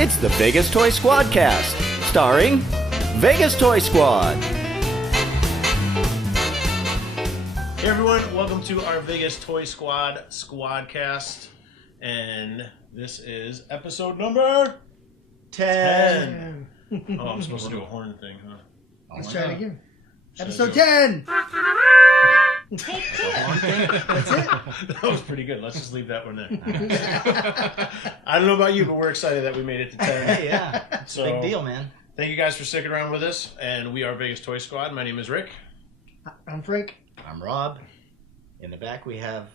It's the Vegas Toy SquadCast, starring Vegas Toy Squad. Hey everyone, welcome to our Vegas Toy Squad SquadCast, and this is episode number 10. Oh, I'm supposed to do a horn thing, huh? Let's try it again. Should Episode 10! Take two. That's it. That was pretty good. Let's just leave that one there. I don't know about you, but we're excited that we made it to 10. Hey, yeah. So, Big deal, man. Thank you guys for sticking around with us, and we are Vegas Toy Squad. My name is Rick. I'm Frank. I'm Rob. In the back, we have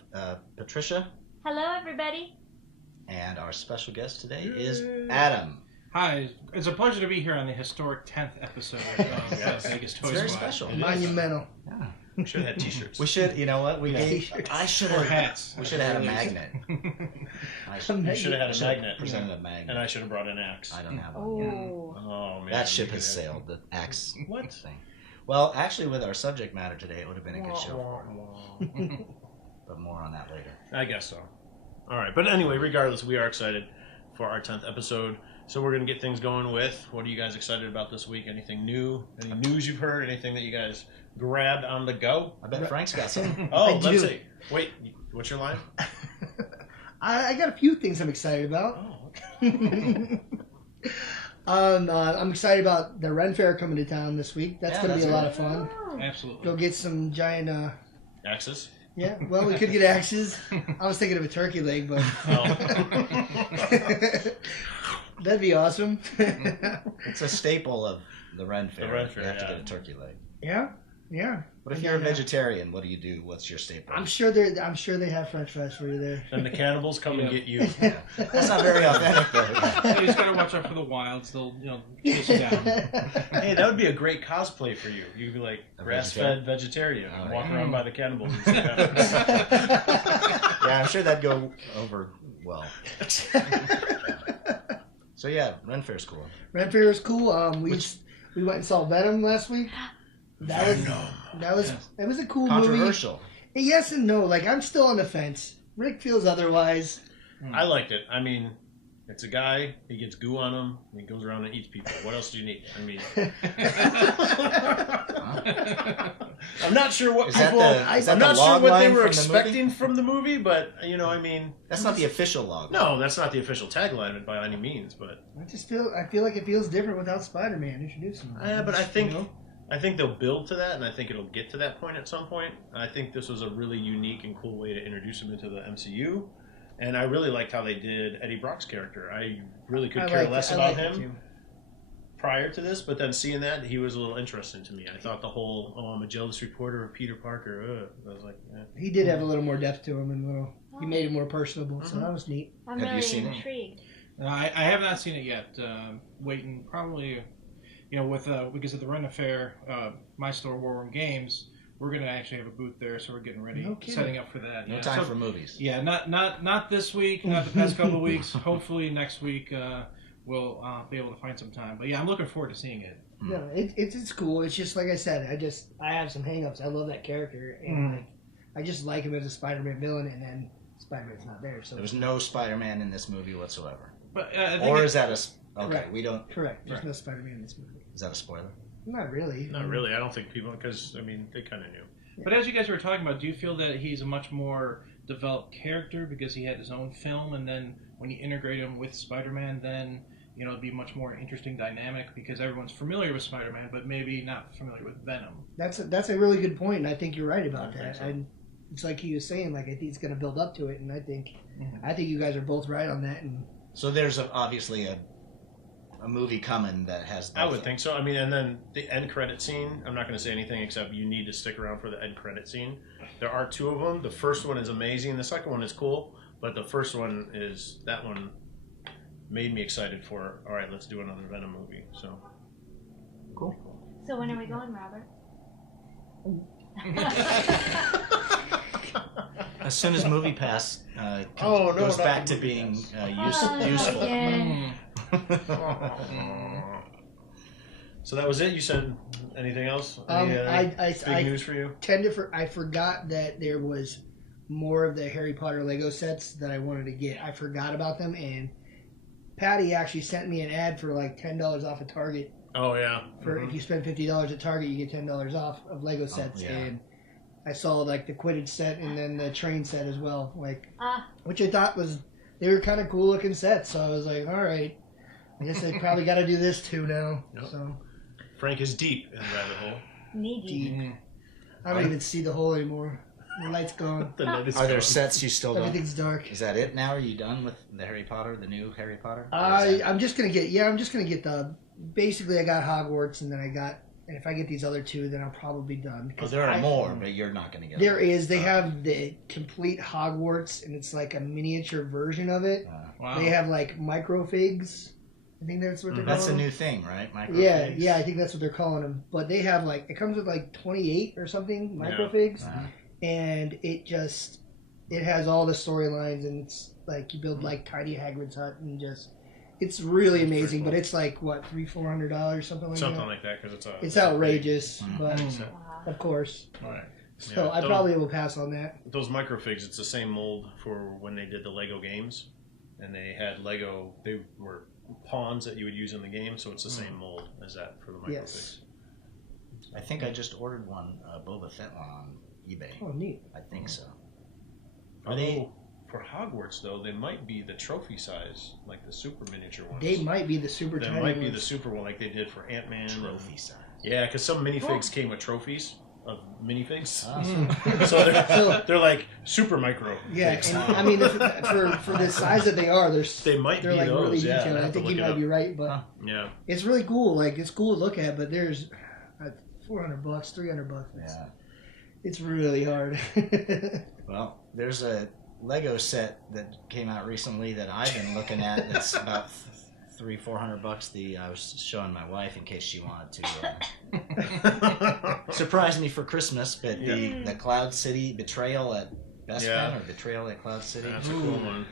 Patricia. Hello, everybody. And our special guest today is Adam. Hi, it's a pleasure to be here on the historic 10th episode of Vegas Toy It's very Squad. special. Monumental. Yeah. We should have had t-shirts. We should, you know what? I should Or have. hats. We should have had a magnet. You should have had a magnet. Presented a magnet. And I should have brought an axe. I don't have one. Yet. Oh. Oh, man. That ship has sailed. The axe What? thing. Well, actually, with our subject matter today, it would have been a good show for it. But more on that later. I guess so. All right. But anyway, regardless, we are excited for our 10th episode. So we're going to get things going with, what are you guys excited about this week? Anything new? Any news you've heard? Anything that you guys grabbed on the go? I bet Frank's got something. Oh, I let's do. see. Wait, what's your line? I got a few things I'm excited about. Oh, okay. I'm excited about the Ren Fair coming to town this week. That's Yeah, going to be a that's lot of fun. Oh. Absolutely. Go get some giant, Axes? yeah, well, we could get axes. I was thinking of a turkey leg, but Oh. that'd be awesome. It's a staple of the Ren Fair. Ren Fair, you have to yeah. get a turkey leg. Yeah, yeah. But if And you're a then, vegetarian, what do you do? What's your staple? I'm sure they have French fries for you there. Then the cannibals come and get you. That's not very authentic, though. You just gotta watch out for the wilds. They'll, chase you down. Hey, that would be a great cosplay for you. You'd be like A grass-fed vegetarian Oh, and walk yeah. around by the cannibals and see what happens. Yeah, I'm sure that'd go over well. So yeah, Ren Fair's cool. Ren Fair is cool. We went and saw Venom last week. That was it was a cool movie. Controversial. Yes and no. Like, I'm still on the fence. Rick feels otherwise. I liked it. I mean, it's a guy, he gets goo on him, and he goes around and eats people. What else do you need? I mean, I'm not sure what Is that people, the- is that I'm the not sure log what they line were from the movie? expecting from the movie, but, I mean, That's not the official log. no, that's not the official tagline by any means, but, I feel like it feels different without Spider-Man introducing him. yeah, but I think, You know? I think they'll build to that, and I think it'll get to that point at some point. I think this was a really unique and cool way to introduce him into the MCU, and I really liked how they did Eddie Brock's character. I really could care less about him prior to this, but then seeing that, he was a little interesting to me. I thought the whole, I'm a jealous reporter of Peter Parker, I was like, He did have a little more depth to him, and he made it more personable, so that was neat. I'm Have you really seen it? intrigued. I have not seen it yet. Waiting probably, with because of the Ren Affair, my store, War Room Games, we're gonna actually have a booth there, so we're getting ready, No kidding. setting up for that. No yeah. time So- for movies. Yeah, not this week, not the past couple of weeks. Hopefully next week we'll be able to find some time. But yeah, I'm looking forward to seeing it. No, it's cool. It's just like I said. I have some hangups. I love that character, and I just like him as a Spider-Man villain. And then Spider-Man's not there, so There was no Spider-Man in this movie whatsoever. But I think Or is that okay? Correct. We don't. correct. There's Right. no Spider-Man in this movie. Is that a spoiler? Not really. not really. I don't think people, because, they kind of knew. But as you guys were talking about, do you feel that he's a much more developed character because he had his own film, and then when you integrate him with Spider-Man, then it'd be much more interesting dynamic because everyone's familiar with Spider-Man, but maybe not familiar with Venom. That's a really good point, and I think you're right about I think that. so. And it's like he was saying, like, I think it's going to build up to it, and I think you guys are both right on that. And So there's obviously a movie coming that has. I would think so. And then the end credit scene, I'm not going to say anything except you need to stick around for the end credit scene. There are two of them. The first one is amazing. The second one is cool. But the first one that one made me excited for, all right, let's do another Venom movie. So Cool. So when are we going, Robert? As soon as Movie Pass Oh, no, goes not back the to Movie being Oh, useful. yeah. So that was it. You said anything else? Any, big news for you? I forgot that there was more of the Harry Potter Lego sets that I wanted to get. I forgot about them, and Patty actually sent me an ad for like $10 off at Target. Oh yeah. For if you spend $50 at Target, you get $10 off of Lego sets. yeah. And I saw like the Quidditch set and then the train set as well, like Ah. which I thought they were kind of cool looking sets. So I was like, all right, I guess I probably got to do this too now. Yep. So Frank is deep in the rabbit hole. Needy. deep. I don't even see the hole anymore. The light's gone. The net is Are there gone. sets you still don't? Everything's dark. Is that it now? Are you done with the Harry Potter, the new Harry Potter? I'm just gonna get the. Basically, I got Hogwarts, and then and if I get these other two, then I'm probably done. Oh, there are more, but you're not going to get There them. is. They have the complete Hogwarts, and it's like a miniature version of it. Wow. They have like microfigs. I think that's what they're That's a calling new thing, right? them. Microfigs? Yeah, I think that's what they're calling them. But they have like it comes with like 28 or something microfigs, and it has all the storylines, and it's like you build like tiny Hagrid's hut, and it's really amazing. cool. But it's like what $300-400 something like Something that. like that because It's outrageous, but Wow. of course. Right. So Yeah, I those- probably will pass on that. Those microfigs, it's the same mold for when they did the Lego games, and they had Lego. They were pawns that you would use in the game, so it's the same mold as that for the microfigs. Yes. I think I just ordered one, Boba Fett one on eBay. Oh, neat. I think so. Are Are they they? for Hogwarts though? They might be the trophy size, like the super miniature ones. They might be the super They tiny might be ones. the super one, like they did for Ant-Man. Trophy size. Yeah, because some minifigs came with trophies of minifigs, Oh. so they're like super micro. Yeah, figs. and I mean, for the size that they are, They might they're be like those. really Yeah, detailed. I'd I have to think you look it might up. be right, but Yeah. it's really cool. Like it's cool to look at, but there's $400, $300. Yeah. It's really hard. Well, there's a Lego set that came out recently that I've been looking at. That's about $300-400. I was showing my wife in case she wanted to surprise me for Christmas. But the Cloud City Betrayal at Bespin or Betrayal at Cloud City. That's a cool one.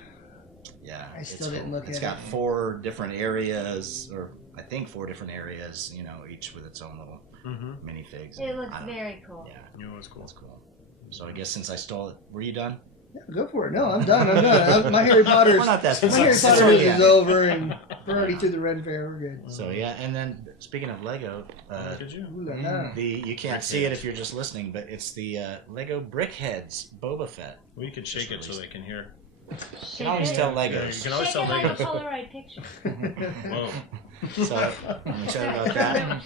Yeah, I still it's didn't cool. look It's at got it. 4 different areas, or I think 4 different areas. Each with its own little Mm-hmm. minifigs. It looks I don't- very cool. Yeah, You know, it's cool. that's cool. So I guess since I stole it, were you done? Yeah, go for it. No, I'm done. I'm done. My Harry Potter's We're not that my Harry specific. Potter news Yeah. is over, and we're already through the Red Fair. We're good. So yeah, and then speaking of Lego, Look at you. Ooh la la. you can't see it if you're just listening, but it's the Lego Brickheads Boba Fett. We could shake it so released. they can hear. You Shake can always it. tell Yeah, you Legos. can always Shake tell it like a Legos. Polaroid picture. Whoa. So I'm excited about that.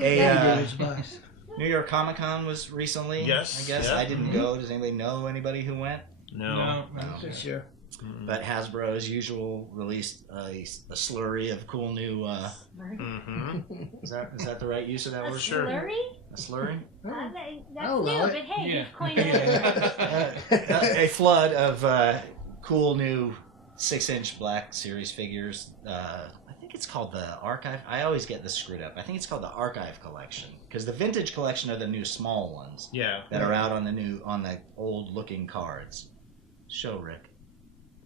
Yeah, A it's bucks. New York Comic Con was recently. Yes, I guess yeah. I didn't go. Does anybody know anybody who went? No. For sure. Mm-mm. But Hasbro, as usual, released a slurry of cool new. Mm-hmm. Is that the right use of that A word? Sure. slurry? A slurry. That's I'll new, allow but it. hey, Yeah. you've coined it. A flood of cool new 6-inch Black Series figures. I think it's called the Archive. I always get this screwed up. I think it's called the Archive Collection because the Vintage Collection are the new small ones Yeah. that are out on the old looking cards. Show Rick.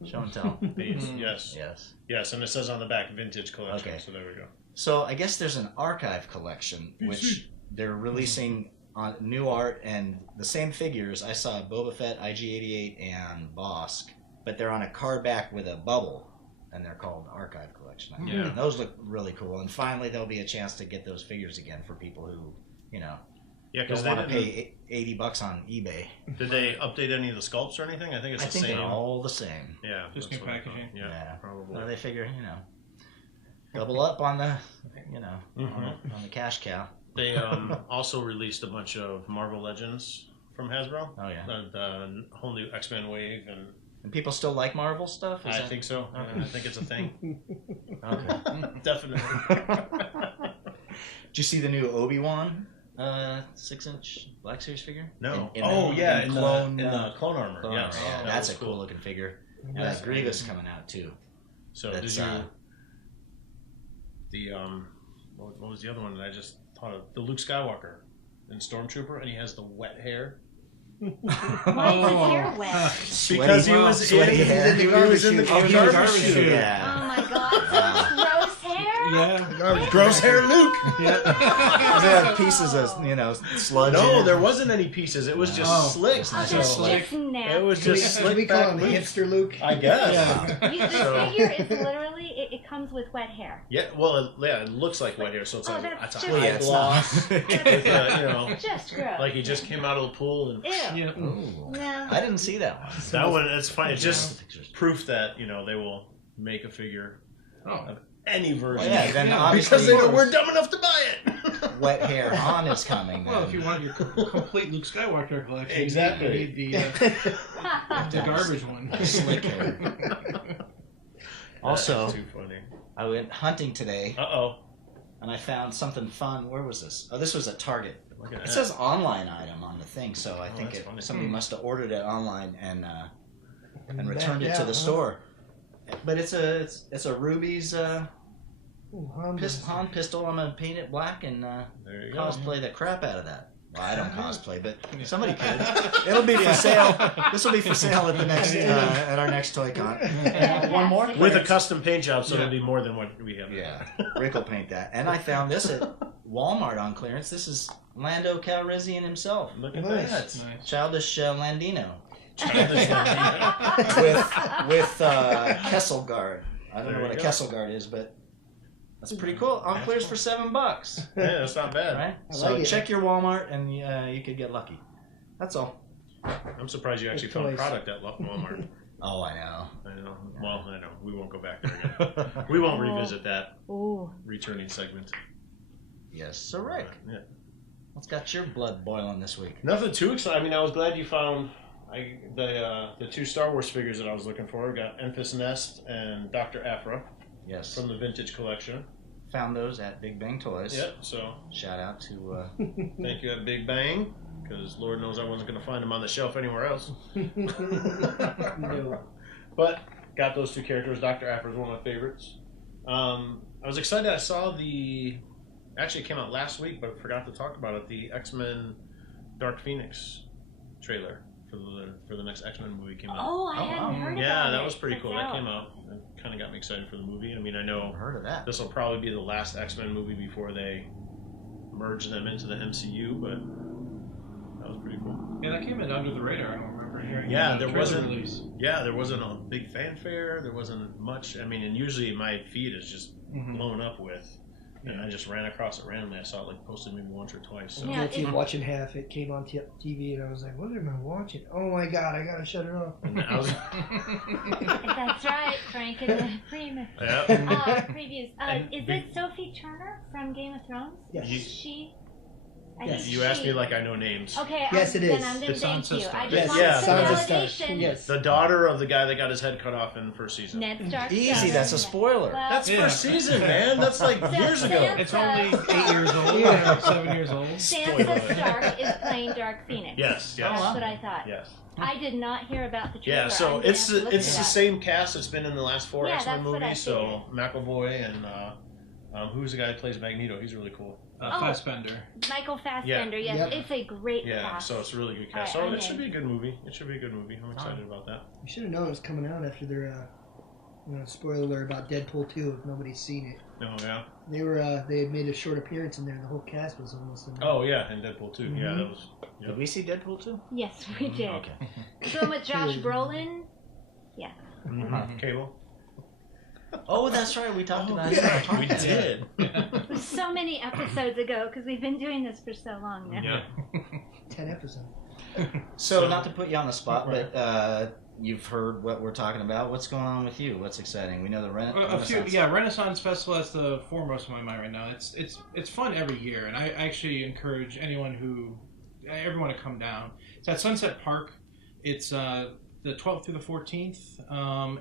Show and tell. These. Yes. Yes. Yes, and it says on the back vintage collection. Okay. So there we go. So I guess there's an Archive Collection which they're releasing on new art and the same figures. I saw Boba Fett, IG-88, and Bosk, but they're on a card back with a bubble, and they're called Archive Collection. Yeah. And those look really cool. And finally, there'll be a chance to get those figures again for people who, Yeah, because don't they want to didn't. pay $80 on eBay. Did they update any of the sculpts or anything? I think it's I the think same. they're all the same. Yeah. Just that's new what I thought. packaging. Yeah, probably. Well, they figure, double up on the, Mhm. on the cash cow. They also released a bunch of Marvel Legends from Hasbro. Oh yeah. The whole new X-Men wave, and And people still like Marvel stuff? Is I that- think so. Okay. I think it's a thing. Okay. Definitely. Did you see the new Obi-Wan 6-inch Black Series figure? No. In In clone, the clone armor. clone Yes. armor. Yeah, that that's was a cool looking figure. And Yes. Grievous coming out too. So That's, did you? The what was the other one that I just thought of? The Luke Skywalker in Stormtrooper, and he has the wet hair. Why is his hair wet? Because he was sweaty in, hair. he was in the Oh, he was garbage garbage chute. chute. Yeah. Oh my god, such gross hair. Yeah. Gross hair, Luke. Does it have pieces of sludge? in No, it? there wasn't any pieces. It was just slick. It's nice Okay, and So, slick. it's nasty. it was just Can we slick call back him the Luke. hipster Luke? I guess. Yeah. This So- figure is literally, it comes with wet hair. Yeah, well, it looks like wet hair, so it's like that's it's a just- high it's gloss. not. Just gross. Like he just came out of the pool and Ew. Yeah. Ooh. No. I didn't see that one. that one. It's funny. It's just proof that they will make a figure Oh. of any version. Well, yeah, then Yeah, obviously because they know we're dumb enough to buy it. wet hair Han is coming. Well, then. if you want your complete Luke Skywalker collection, Exactly. you need the garbage one. Slick hair. Also, That's too funny. I went hunting today Uh-oh. and I found something fun. Where was this? Oh, this was at Target. Look at It that. says online item on the thing, so I think that's funny. somebody must have ordered it online and And returned it back to out, the huh? store. But it's a Ruby's Ooh, Han Han pistol. I'm gonna paint it black and There you go. cosplay the crap out of that. Well, I don't cosplay, but somebody could. It'll be for sale. This will be for sale at the next at our next Toy Con. One more With a custom paint job, so it'll be more than what we have. Yeah, wrinkle paint that. And I found this at Walmart on clearance. This is Lando Calrissian himself, Look at Nice. that. Nice. childish Landino, Childish with Kessel Guard. I don't There know what a you go. Kessel Guard is, but that's pretty cool. On clears for $7, Yeah, that's not bad. right? I So like it. check your Walmart and you could get lucky. That's all. I'm surprised you actually Good found choice. product at Walmart. Oh, I know. I know. Well, I know. We won't go back there again. We won't revisit that Ooh. returning segment. Yes, Sir Rick. Yeah. What's got your blood boiling this week? Nothing too exciting. I mean, I was glad you found the two Star Wars figures that I was looking for. I got Enfys Nest and Dr. Aphra Yes. from the vintage collection. Found those at Big Bang Toys. Yep. So Shout out to thank you at Big Bang, because Lord knows I wasn't going to find them on the shelf anywhere else. No. But got those two characters. Dr. Aphra is one of my favorites. I was excited. I saw actually it came out last week, but I forgot to talk about it. The X-Men Dark Phoenix trailer for the next X-Men movie came out. Oh, I Oh, hadn't wow. heard about it. Yeah, that was pretty It's cool. That out. came out. It kind of got me excited for the movie. I mean, I know heard of that. this will probably be the last X-Men movie before they merge them into the MCU, but that was pretty cool. Yeah, that came in under the radar. I don't remember hearing. Yeah, the there trailer wasn't- Release. Yeah, there wasn't a big fanfare. There wasn't much. I mean, and usually my feed is just Mhm. blown up with. And I just ran across it randomly. I saw it like posted maybe once or twice. So. I Yeah, was guilty of watching half. It came on TV, and I was like, "What am I watching? Oh my god, I gotta shut it off." And I was, That's right, Frank in the yeah. previews. And Is big- it Sophie Turner from Game of Thrones? Yes. You- She. I Yes. think You asked she- me like I know names. Okay. Yes, it then is. I'm gonna It's thank Sansa you. I Stark. just Yes, wanted yes, some Sansa Stark. validation. Yes. The daughter of the guy that got his head cut off in first season. Ned Stark. Easy, that's a spoiler. Well, That's Yeah. first season, man. That's like years ago. Sansa- It's only 8 years old. Yeah. 7 years old. Sansa Stark is playing Dark Phoenix. Yes, That's yes, what I thought. yes. I did not hear about the trailer. Yeah, so I'm gonna it's have to look it's it the up. same cast that's been in the last 4 Yeah, X-Men that's what I movies. So McAvoy and who's the guy who plays Magneto? He's really cool. Fassbender. Michael Fassbender. Yes, Yep. it's a great Yeah, cast. so it's a really good All cast. right, So I'm it should in. be a good movie. It should be a good movie. I'm excited about that. You should have known it was coming out after their, spoiler alert about Deadpool 2. If nobody's seen it, Oh yeah. they had made a short appearance in there. The whole cast was almost in there. Oh yeah, and Deadpool too. Yeah, Mhm. that was. Did we see Deadpool too? Yes, we did. Okay. So with Josh Brolin. Yes. Mhm. Cable. Oh, that's right. We talked about it. yeah. on our We podcast. did. It was so many episodes ago because we've been doing this for so long now. Yeah. 10 episodes. So, not to put you on the spot, but you've heard what we're talking about. What's going on with you? What's exciting? We know the Renaissance Festival. That's the foremost in my mind right now. It's fun every year, and I actually encourage everyone to come down. It's at Sunset Park. It's the 12th through the 14th,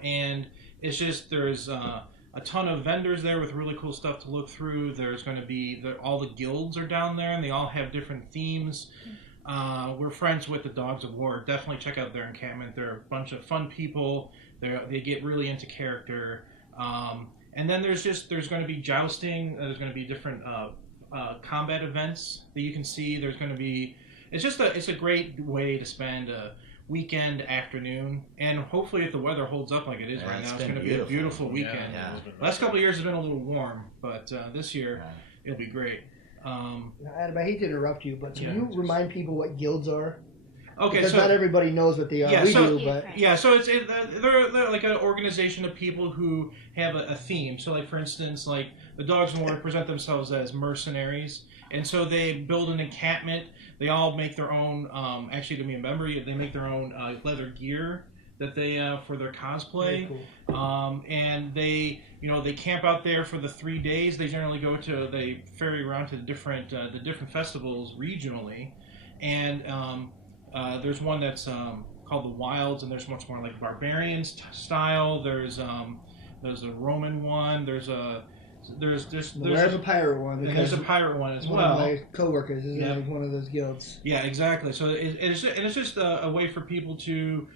and it's just there's a ton of vendors there with really cool stuff to look through. There's going to be all the guilds are down there, and they all have different themes. We're friends with the Dogs of War. Definitely check out their encampment. They're a bunch of fun people. They get really into character. And then there's going to be jousting. There's going to be different combat events that you can see. There's going to be it's a great way to spend a weekend afternoon, and hopefully if the weather holds up like it is right now, it's going to be a beautiful weekend. Yeah. Last couple of years has been a little warm, but this year it'll be great. Now, Adam, I hate to interrupt you, but can Yeah, you just- remind people what guilds are? Okay, because so not everybody knows what they are. Yeah, We so- do, but yeah, so they're like an organization of people who have a theme. So, like for instance, like the Dogs of War present themselves as mercenaries, and so they build an encampment. They all make their own. Actually, to be a member, they make their own leather gear that they for their cosplay. very cool. And they camp out there for the 3 days. They generally they ferry around to the different festivals regionally, and there's one that's called the Wilds, and there's much more like barbarian style. There's a Roman one. There's a pirate one. and Because there's a pirate one as one well. of my coworkers is Yeah. in one of those guilds. Yeah, exactly. So it's just a way for people to,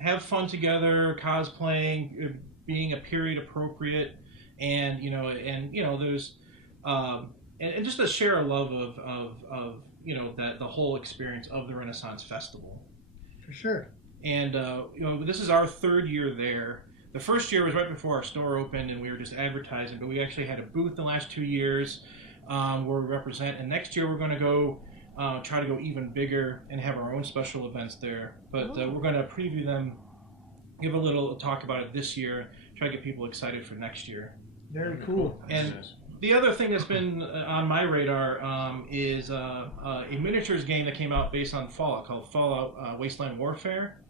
have fun together, cosplaying, being a period appropriate, and there's and just to share a love of that the whole experience of the Renaissance Festival. For sure. And this is our 3rd year there. The first year was right before our store opened, and we were just advertising. But we actually had a booth the last 2 years where we represent. And next year we're going to go try to go even bigger and have our own special events there. But we're going to preview them, give a little talk about it this year, try to get people excited for next year. Very cool. And the other thing that's been on my radar is a miniatures game that came out based on Fallout called Fallout Wasteland Warfare.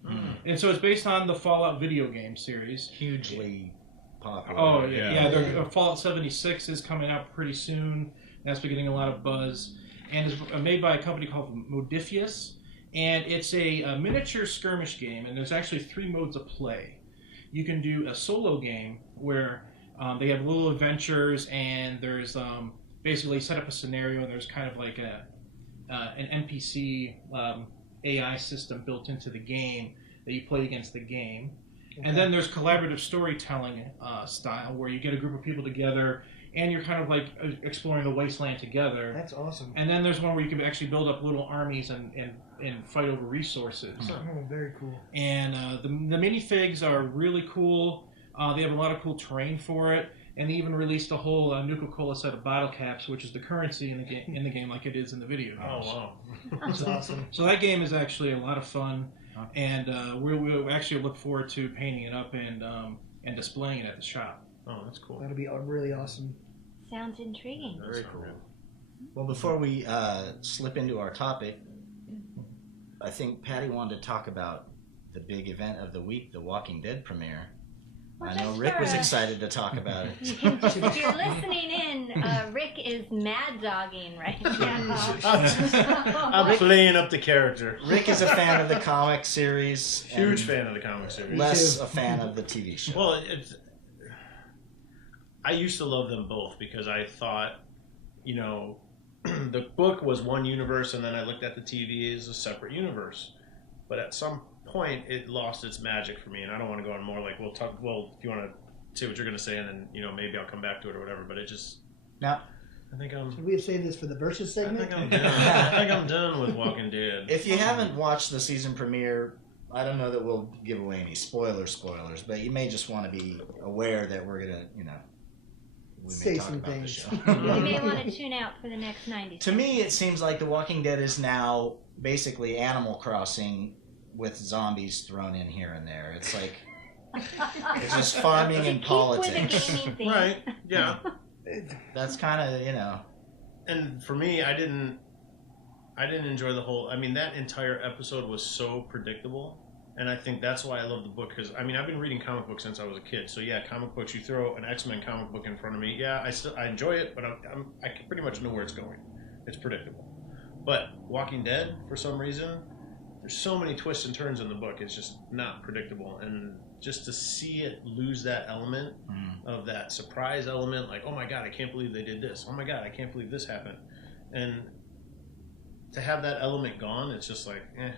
And so it's based on the Fallout video game series. Hugely popular. Oh, yeah. Fallout 76 is coming out pretty soon. That's been getting a lot of buzz. And it's made by a company called Modiphius. And it's a miniature skirmish game, and there's actually 3 modes of play. You can do a solo game where they have little adventures, and there's basically set up a scenario, and there's kind of like an NPC AI system built into the game that you play against the game. Okay. And then there's collaborative storytelling style, where you get a group of people together, and you're kind of like exploring the wasteland together. That's awesome. And then there's one where you can actually build up little armies and fight over resources. Oh, very cool. And the minifigs are really cool. They have a lot of cool terrain for it, and they even released a whole Nuka-Cola set of bottle caps, which is the currency in the game, like it is in the video games. Oh wow, That's awesome. So that game is actually a lot of fun, and we actually look forward to painting it up and displaying it at the shop. Oh, that's cool. That'll be really awesome. Sounds intriguing. Very cool. Well, before we slip into our topic, I think Patty wanted to talk about the big event of the week, the Walking Dead premiere. Well, I know just Rick for was a- excited to talk about it. If you're listening in, Rick is mad dogging right now. I'm playing up the character. Rick is a fan of the comic series. Huge and fan of the comic series. Less a fan of the TV show. Well, I used to love them both because I thought, the book was one universe, and then I looked at the TV as a separate universe. But at some point, it lost its magic for me, and I don't want to go on more like we'll talk. Well, if you want to say what you're going to say, and then maybe I'll come back to it or whatever. But it just Now, I think I'm. Should we have saved this for the Versus I segment? think I'm done. I think I'm done with Walking Dead. if you haven't watched the season premiere, I don't know that we'll give away any spoilers, but you may just want to be aware that we're going to, we may Say talk some about the things. show. You may want to tune out for the next 90 To me, it seems like The Walking Dead is now basically Animal Crossing with zombies thrown in here and there. It's like it's just farming and politics. With a gaming theme. Right? Yeah. That's kind of And for me, I didn't enjoy the whole. I mean, that entire episode was so predictable, and I think that's why I love the book. Because I've been reading comic books since I was a kid. So yeah, comic books. You throw an X-Men comic book in front of me, yeah, I enjoy it, but I can pretty much know where it's going. It's predictable. But Walking Dead, for some reason, there's so many twists and turns in the book. It's just not predictable, and just to see it lose that element of that surprise element, like, oh my god, I can't believe they did this. Oh my god, I can't believe this happened. And to have that element gone, it's just like, eh.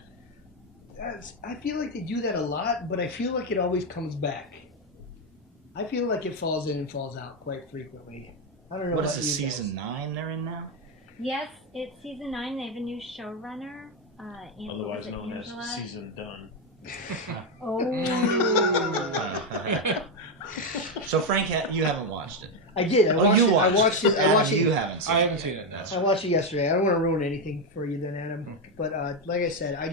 I feel like they do that a lot, but I feel like it always comes back. I feel like it falls in and falls out quite frequently. I don't know. what about is it, you guys. season 9 they're in now? Yes, it's season 9. They have a new showrunner. Otherwise known as Angela. season done. Oh. So Frank, you haven't watched it. I did. I watched it. Adam, I watched it. You haven't seen it. I haven't seen it. I watched it yesterday. I don't want to ruin anything for you then, Adam. But like I said, I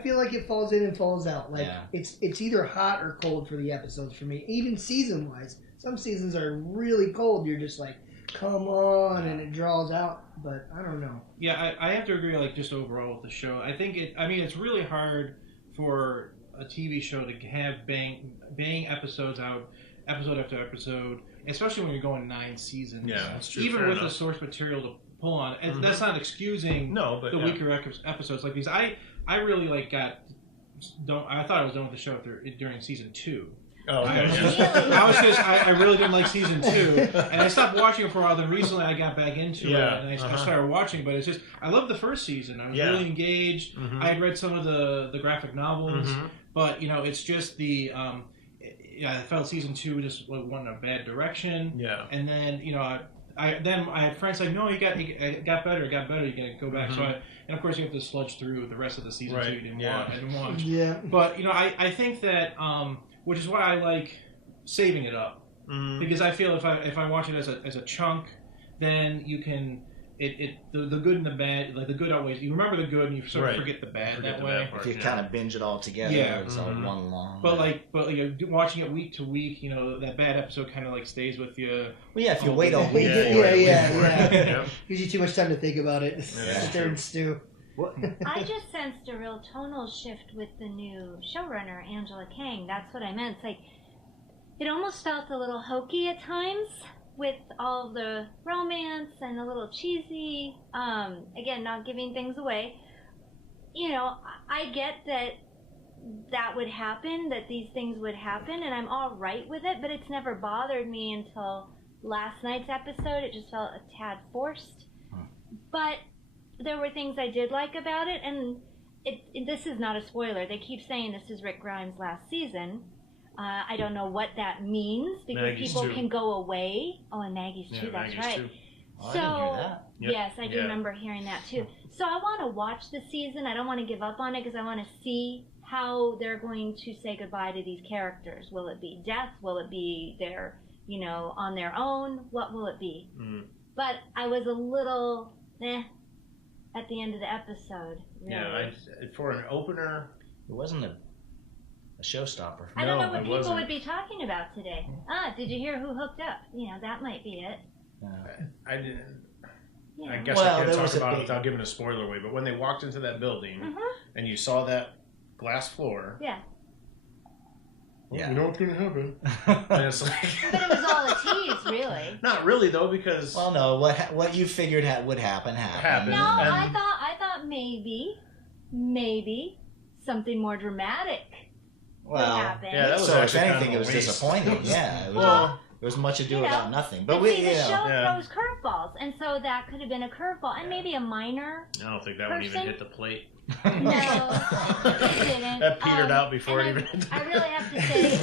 feel like it falls in and falls out. Like it's either hot or cold for the episodes for me. Even season wise, some seasons are really cold. You're just like, come on, and it draws out. But I don't know. Yeah, I have to agree. Like just overall with the show, I think it's really hard for a TV show to have bang episodes out, episode after episode, especially when you're going 9 seasons. Yeah, that's true. Even with the source material to pull on, and that's not excusing the weaker episodes like these. I really I thought I was done with the show during season 2. Oh, okay. I really didn't like season 2, and I stopped watching it for a while. Then recently, I got back into it, and I started watching. But it's just I loved the first season. I was really engaged. I had read some of the graphic novels, but it's just the. I felt season 2 just went in a bad direction. Yeah, and then I had friends like, no, it got better. You got to go back. So and of course you have to sludge through the rest of the season 2 you didn't watch. Yeah, but I think that. Which is why I like saving it up, because I feel if I watch it as a chunk, then you can the good and the bad, like the good outweighs. You remember the good and you sort of forget the bad that way. If you kind of binge it all together, it's all one long. But watching it week to week, that bad episode kind of stays with you. Well, yeah, if you wait all week, gives you too much time to think about it. Sit there and stew. I just sensed a real tonal shift with the new showrunner, Angela Kang. That's what I meant. It's like, it almost felt a little hokey at times with all the romance and a little cheesy. Again, not giving things away. I get that would happen, that these things would happen, and I'm all right with it, but it's never bothered me until last night's episode. It just felt a tad forced. But there were things I did like about it, and this is not a spoiler. They keep saying this is Rick Grimes' last season. I don't know what that means, because Maggie's people too. can go away. Oh, and Maggie's too, that's Maggie's right. too. Oh, I didn't hear that. Yes, I do remember hearing that too. So I want to watch the season. I don't want to give up on it, because I want to see how they're going to say goodbye to these characters. Will it be death? Will it be their, on their own? What will it be? But I was a little, at the end of the episode. Really. Yeah, for an opener, it wasn't a showstopper. I don't know what people would be talking about today. Did you hear who hooked up? That might be it. I didn't. Yeah. I guess I can't talk about it without giving a spoiler away. But when they walked into that building and you saw that glass floor, you know what's going to happen. And it's like, but it was all a tease, really. Not really though, because no, what you figured would happen happened. No, I thought maybe something more dramatic would happen. Yeah, that was so if actually anything, it was disappointing. It was much ado about nothing. But the show throws curveballs, and so that could have been a curveball, and maybe a minor. I don't think that one even hit the plate. No, it didn't. That petered out before it even hit the plate. I really have to say,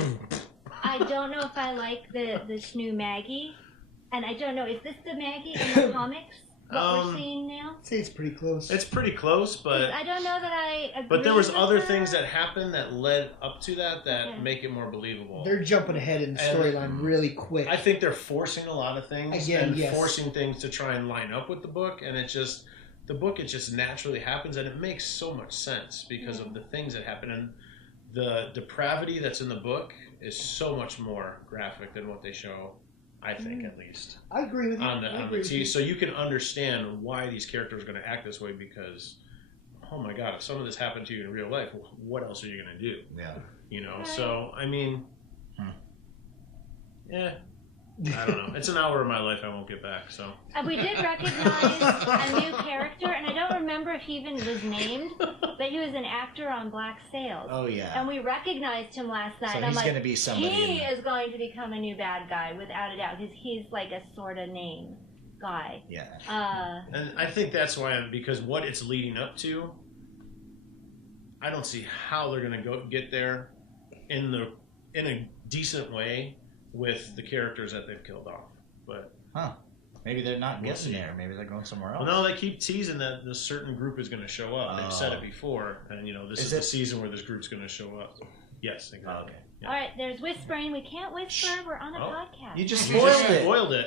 I don't know if I like this new Maggie, and I don't know, is this the Maggie in the comics? What we're seeing now? I'd say it's pretty close. It's pretty close, but I don't know that I agree. But there was with other her. things that happened that led up to that make it more believable. They're jumping ahead in the storyline really quick. I think they're forcing a lot of things Again, forcing things to try and line up with the book, and it just naturally happens, and it makes so much sense because of the things that happen, and the depravity that's in the book is so much more graphic than what they show. I think, at least. I agree with you. On the TV, so you can understand why these characters are going to act this way, because, oh my God, if some of this happened to you in real life, what else are you going to do? Yeah. So, I mean, I don't know. It's an hour of my life I won't get back, so. We did recognize a new character, and I don't remember if he even was named, but he was an actor on Black Sails. Oh, yeah. And we recognized him last night. So and he's I'm going to be somebody. He is going to become a new bad guy, without a doubt, because he's like a sort of name guy. Yeah. And I think that's why, because what it's leading up to, I don't see how they're going to get there in a decent way with the characters that they've killed off. But maybe they're not getting there. Maybe they're going somewhere else. Well, no, they keep teasing that this certain group is going to show up. They've said it before, and this is the season where this group's going to show up. Yes, exactly. Yeah. All right, there's whispering. We can't whisper. We're on a podcast. You just You just spoiled it. spoiled it.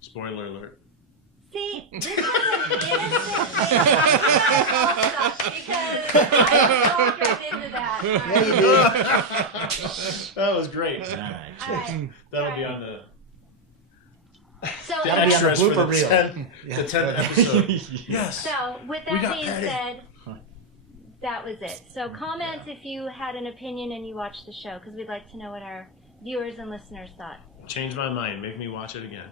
Spoiler alert. See, this is an innocent thing because I don't get into that. Yeah, you did. That was great. All right. All right. That'll be on the So, That'll be on the extras for blooper the reel. 10th episode. Yes. so with We that got being Patty. said, that was it. So comment if you had an opinion and you watched the show, because we'd like to know what our viewers and listeners thought. Change my mind. Make me watch it again.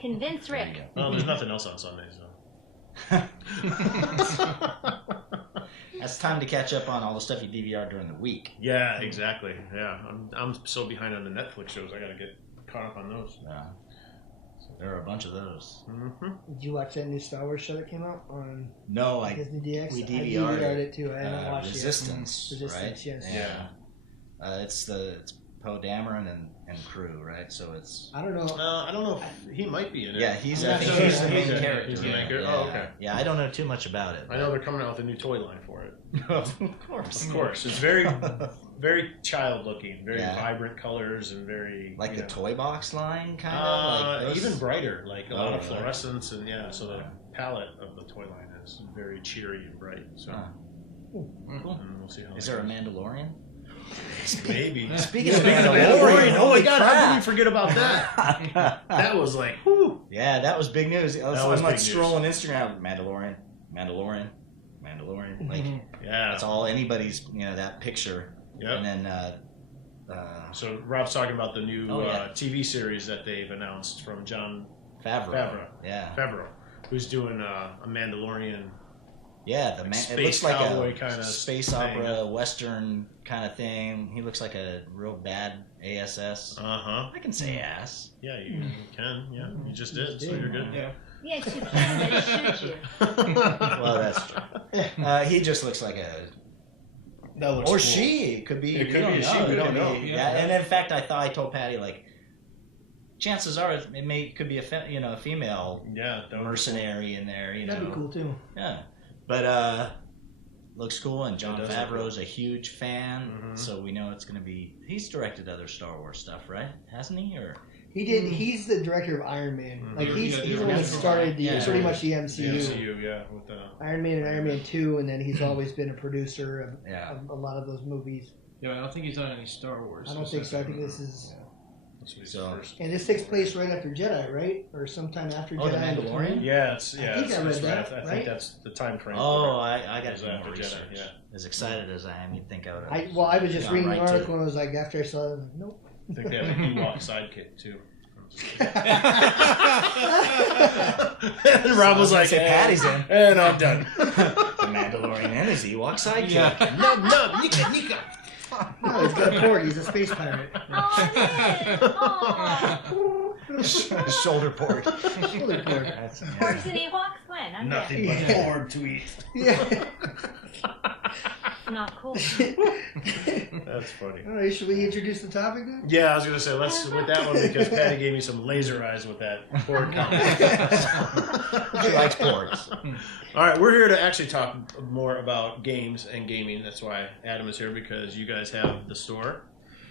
Convince Rick. Well, there's nothing else on Sunday, so. That's time to catch up on all the stuff you DVR during the week. Yeah, exactly. Yeah, I'm so behind on the Netflix shows. I gotta get caught up on those. So there are a bunch of those. Mm-hmm. Did you watch that new Star Wars show that came out on No, I Disney DX? we I DVR'd DVR'd it too. I haven't watched Resistance, it yet. Resistance, right? yes. Yeah. It's Poe Dameron and crew, right? So it's I don't know. I don't know if he might be in it. yeah, he's I'm I not think sure. he's the main He's character. he's the main character. Yeah. Oh, okay. Yeah, I don't know too much about it. I know they're coming out with a new toy line for it. Of course. Of course, it's very, very child looking, very Yeah. vibrant colors and very Like the know, toy box line, kind of. Like those- even brighter, like a lot of really? fluorescence and yeah. So the palette of the toy line is very cheery and bright. So Huh. Cool. and we'll see how. Is that there a goes. Mandalorian? Maybe. Speaking of Mandalorian, oh my holy god, how crap. did we forget about that? That was like, whew. Yeah, that was big news. was I'm like big news. strolling Instagram, Mandalorian. Like Yeah. that's all anybody's, that picture. Yep. And then So Rob's talking about the new Oh, yeah. TV series that they've announced from John Favreau. Yeah. Favreau, who's doing a Mandalorian. Yeah, Like it space looks like cowboy a kinda space thing. opera, western kind of thing. He looks like a real bad ASS. Uh-huh. I can say ass. Yeah, you can. Yeah, you just did, so you're good. Yeah. Yes, you can, but shoot you. Well, that's true. He just looks like a... That looks Or cool. she. It could be. It we could don't be a she, know. we It don't could know. be- Yeah. And in fact, I told Patty, like, chances are it could be a female Yeah, that was mercenary in there, That'd be cool too. Yeah. But looks cool, and Jon It does look Favreau's a huge fan, Mhm. so we know it's going to be. He's directed other Star Wars stuff, right? Hasn't he? Or He did. He's the director of Iron Man. Mhm. Like he's Yeah, the one yeah. that started Yeah. pretty much the the MCU. MCU, yeah, with the Iron Man and Iron Man 2, and then he's always been a producer yeah, of a lot of those movies. Yeah, I don't think he's done any Star Wars. I don't think so. I think this is, that's what he's So- first. and this takes place right after Jedi, right, or sometime after Oh, the Jedi. in Mandalorian? between? Yeah, it's I think I read it's that, right. I right? think that's the time frame. Oh, I got Is to do after more Jedi, research. yeah. As excited as I am, you'd think I would. I was just gone reading right the to article, and I was like, after I saw it, I was like, nope. I think they have an Ewok sidekick too. And Rob was like, Say Patty's in. and I'm done. The Mandalorian and his Ewok sidekick. Yeah. No, Nika. No, he's got a porg. He's a space pirate. Oh, man. Aw. Shoulder port. Shoulder porg. That's, Porgs and Ewoks? When? I'm Nothing Yeah. but porg to eat. Yeah. not cool. That's funny. All right, should we introduce the topic then? Yeah, I was gonna say let's with that one because Patty gave me some laser eyes with that porg comment. she likes porgs. All right, we're here to actually talk more about games and gaming. That's why Adam is here because you guys have the store.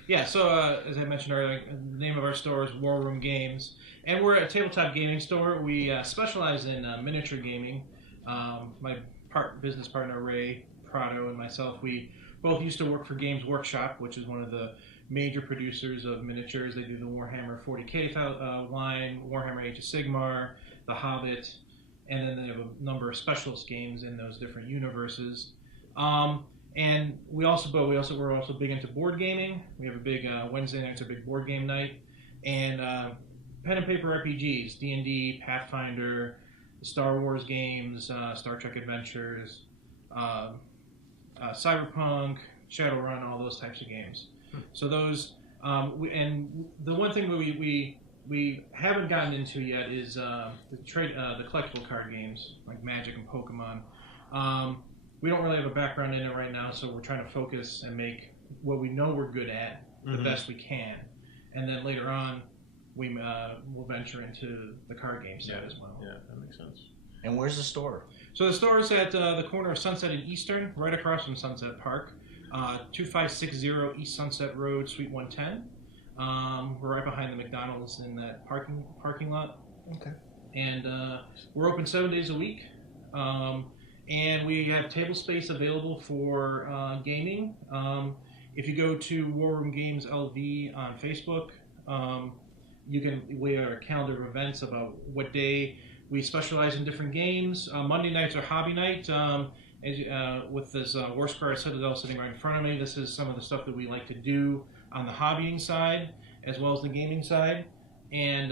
Yeah, so as I mentioned earlier, the name of our store is War Room Games, and we're a tabletop gaming store. We specialize in miniature gaming. My business partner Ray Prado and myself, we both used to work for Games Workshop, which is one of the major producers of miniatures. They do the Warhammer 40k line, Warhammer Age of Sigmar, The Hobbit, and then they have a number of specialist games in those different universes. And we're also big into board gaming. We have a big Wednesday night's a big board game night, and pen and paper RPGs, D&D, Pathfinder, Star Wars games, Star Trek Adventures, Cyberpunk, Shadowrun, all those types of games. So those, and the one thing we haven't gotten into yet is the collectible card games like Magic and Pokemon. We don't really have a background in it right now, so we're trying to focus and make what we know we're good at the best we can, and then later on we will venture into the card game side as well. Yeah, that makes sense. And where's the store? So the store is at the corner of Sunset and Eastern, right across from Sunset Park. 2560 East Sunset Road, Suite 110. We're right behind the McDonald's in that parking lot. Okay. And we're open 7 days a week. And we have table space available for gaming. If you go to War Room Games LV on Facebook, we have a calendar of events about what day. We specialize in different games. Monday nights are hobby night. With this Warscar Citadel sitting right in front of me, this is some of the stuff that we like to do on the hobbying side as well as the gaming side. And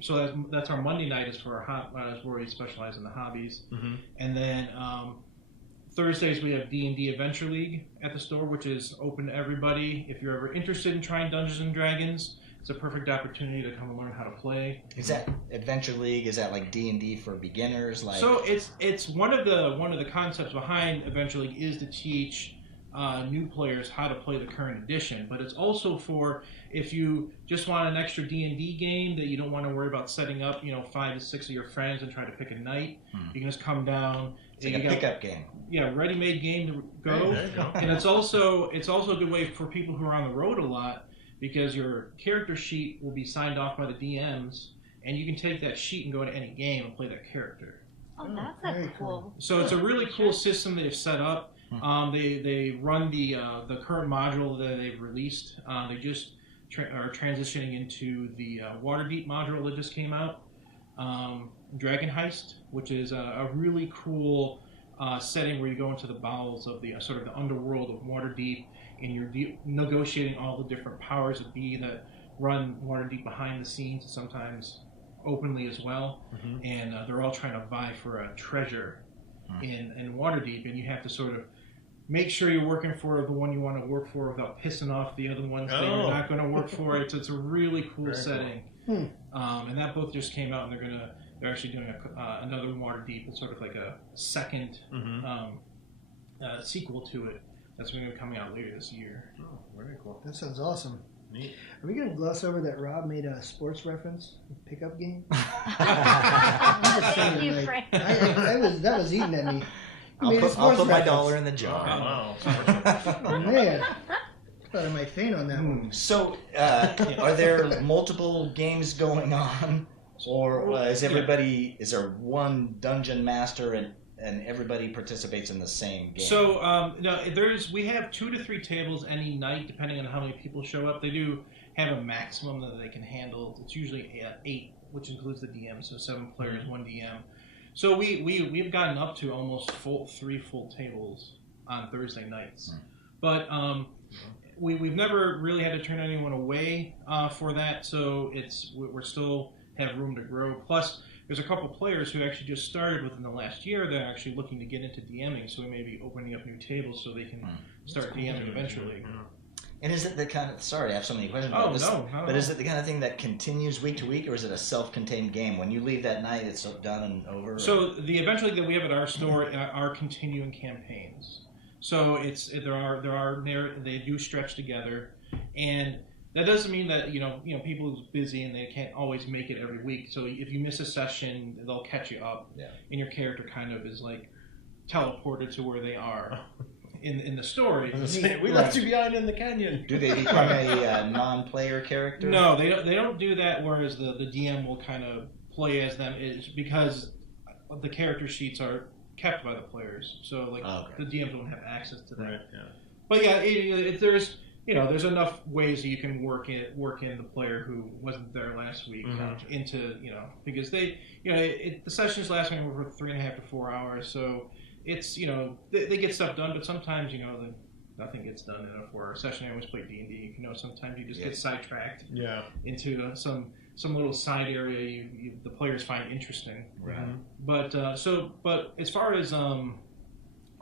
so that's our Monday night is for our is where we specialize in the hobbies. Mm-hmm. And then Thursdays we have D&D Adventure League at the store, which is open to everybody. If you're ever interested in trying Dungeons and Dragons, it's a perfect opportunity to come and learn how to play. Is that Adventure League? Is that like D&D for beginners? Like, so it's one of the concepts behind Adventure League is to teach new players how to play the current edition, but it's also for if you just want an extra D&D game that you don't want to worry about setting up 5 to 6 of your friends and try to pick a night. You can just come down. It's like a pickup game. Yeah, ready-made game to go. There you go. And it's also a good way for people who are on the road a lot, because your character sheet will be signed off by the DMs, and you can take that sheet and go to any game and play that character. Oh, that's cool. So it's a really cool system they've set up. They run the current module that they've released. They just are transitioning into the Waterdeep module that just came out. Dragon Heist, which is a really cool setting where you go into the bowels of the sort of the underworld of Waterdeep, and you're negotiating all the different powers that be that run Waterdeep behind the scenes, sometimes openly as well. Mm-hmm. And they're all trying to vie for a treasure in Waterdeep, and you have to sort of make sure you're working for the one you want to work for without pissing off the other ones that you're not going to work for. It's a really cool setting. Cool. And that book just came out, and they're actually doing another Waterdeep. It's sort of like a second sequel to it. That's going to be coming out later this year. Oh, very cool. That sounds awesome. Neat. Are we going to gloss over that Rob made a sports reference pickup game? Thank you, Frank. That was eating at me. I'll put my dollar in the jar. Wow. Oh, man. Thought I might faint on that one. So, are there multiple games going on? Or is there one dungeon master and everybody participates in the same game? So no, we have 2 to 3 tables any night, depending on how many people show up. They do have a maximum that they can handle. It's usually 8, which includes the DM, so 7 players, 1 DM. So we've gotten up to almost 3 full tables on Thursday nights, but we've never really had to turn anyone away for that. So we're still have room to grow. Plus, there's a couple players who actually just started within the last year that are actually looking to get into DMing, so we may be opening up new tables so they can start DMing eventually. And is it the kind of... Sorry, I have so many questions about this. But is it the kind of thing that continues week to week, or is it a self-contained game? When you leave that night, it's done and over? So the Adventure League that we have at our store are continuing campaigns. So they do stretch together, and that doesn't mean that people are busy and they can't always make it every week. So if you miss a session, they'll catch you up, and your character kind of is like teleported to where they are in the story. We left you behind in the canyon. Do they become a non-player character? No, they don't do that. Whereas the DM will kind of play as them, is because the character sheets are kept by the players. So the DMs don't have access to that. Right, yeah. But yeah, there's enough ways that you can work in the player who wasn't there last week into because the sessions last week were 3.5 to 4 hours, so it's they get stuff done, but sometimes nothing gets done in a 4-hour session. I always play D&D. Sometimes you just get sidetracked into some little side area the players find interesting. Right. But as far as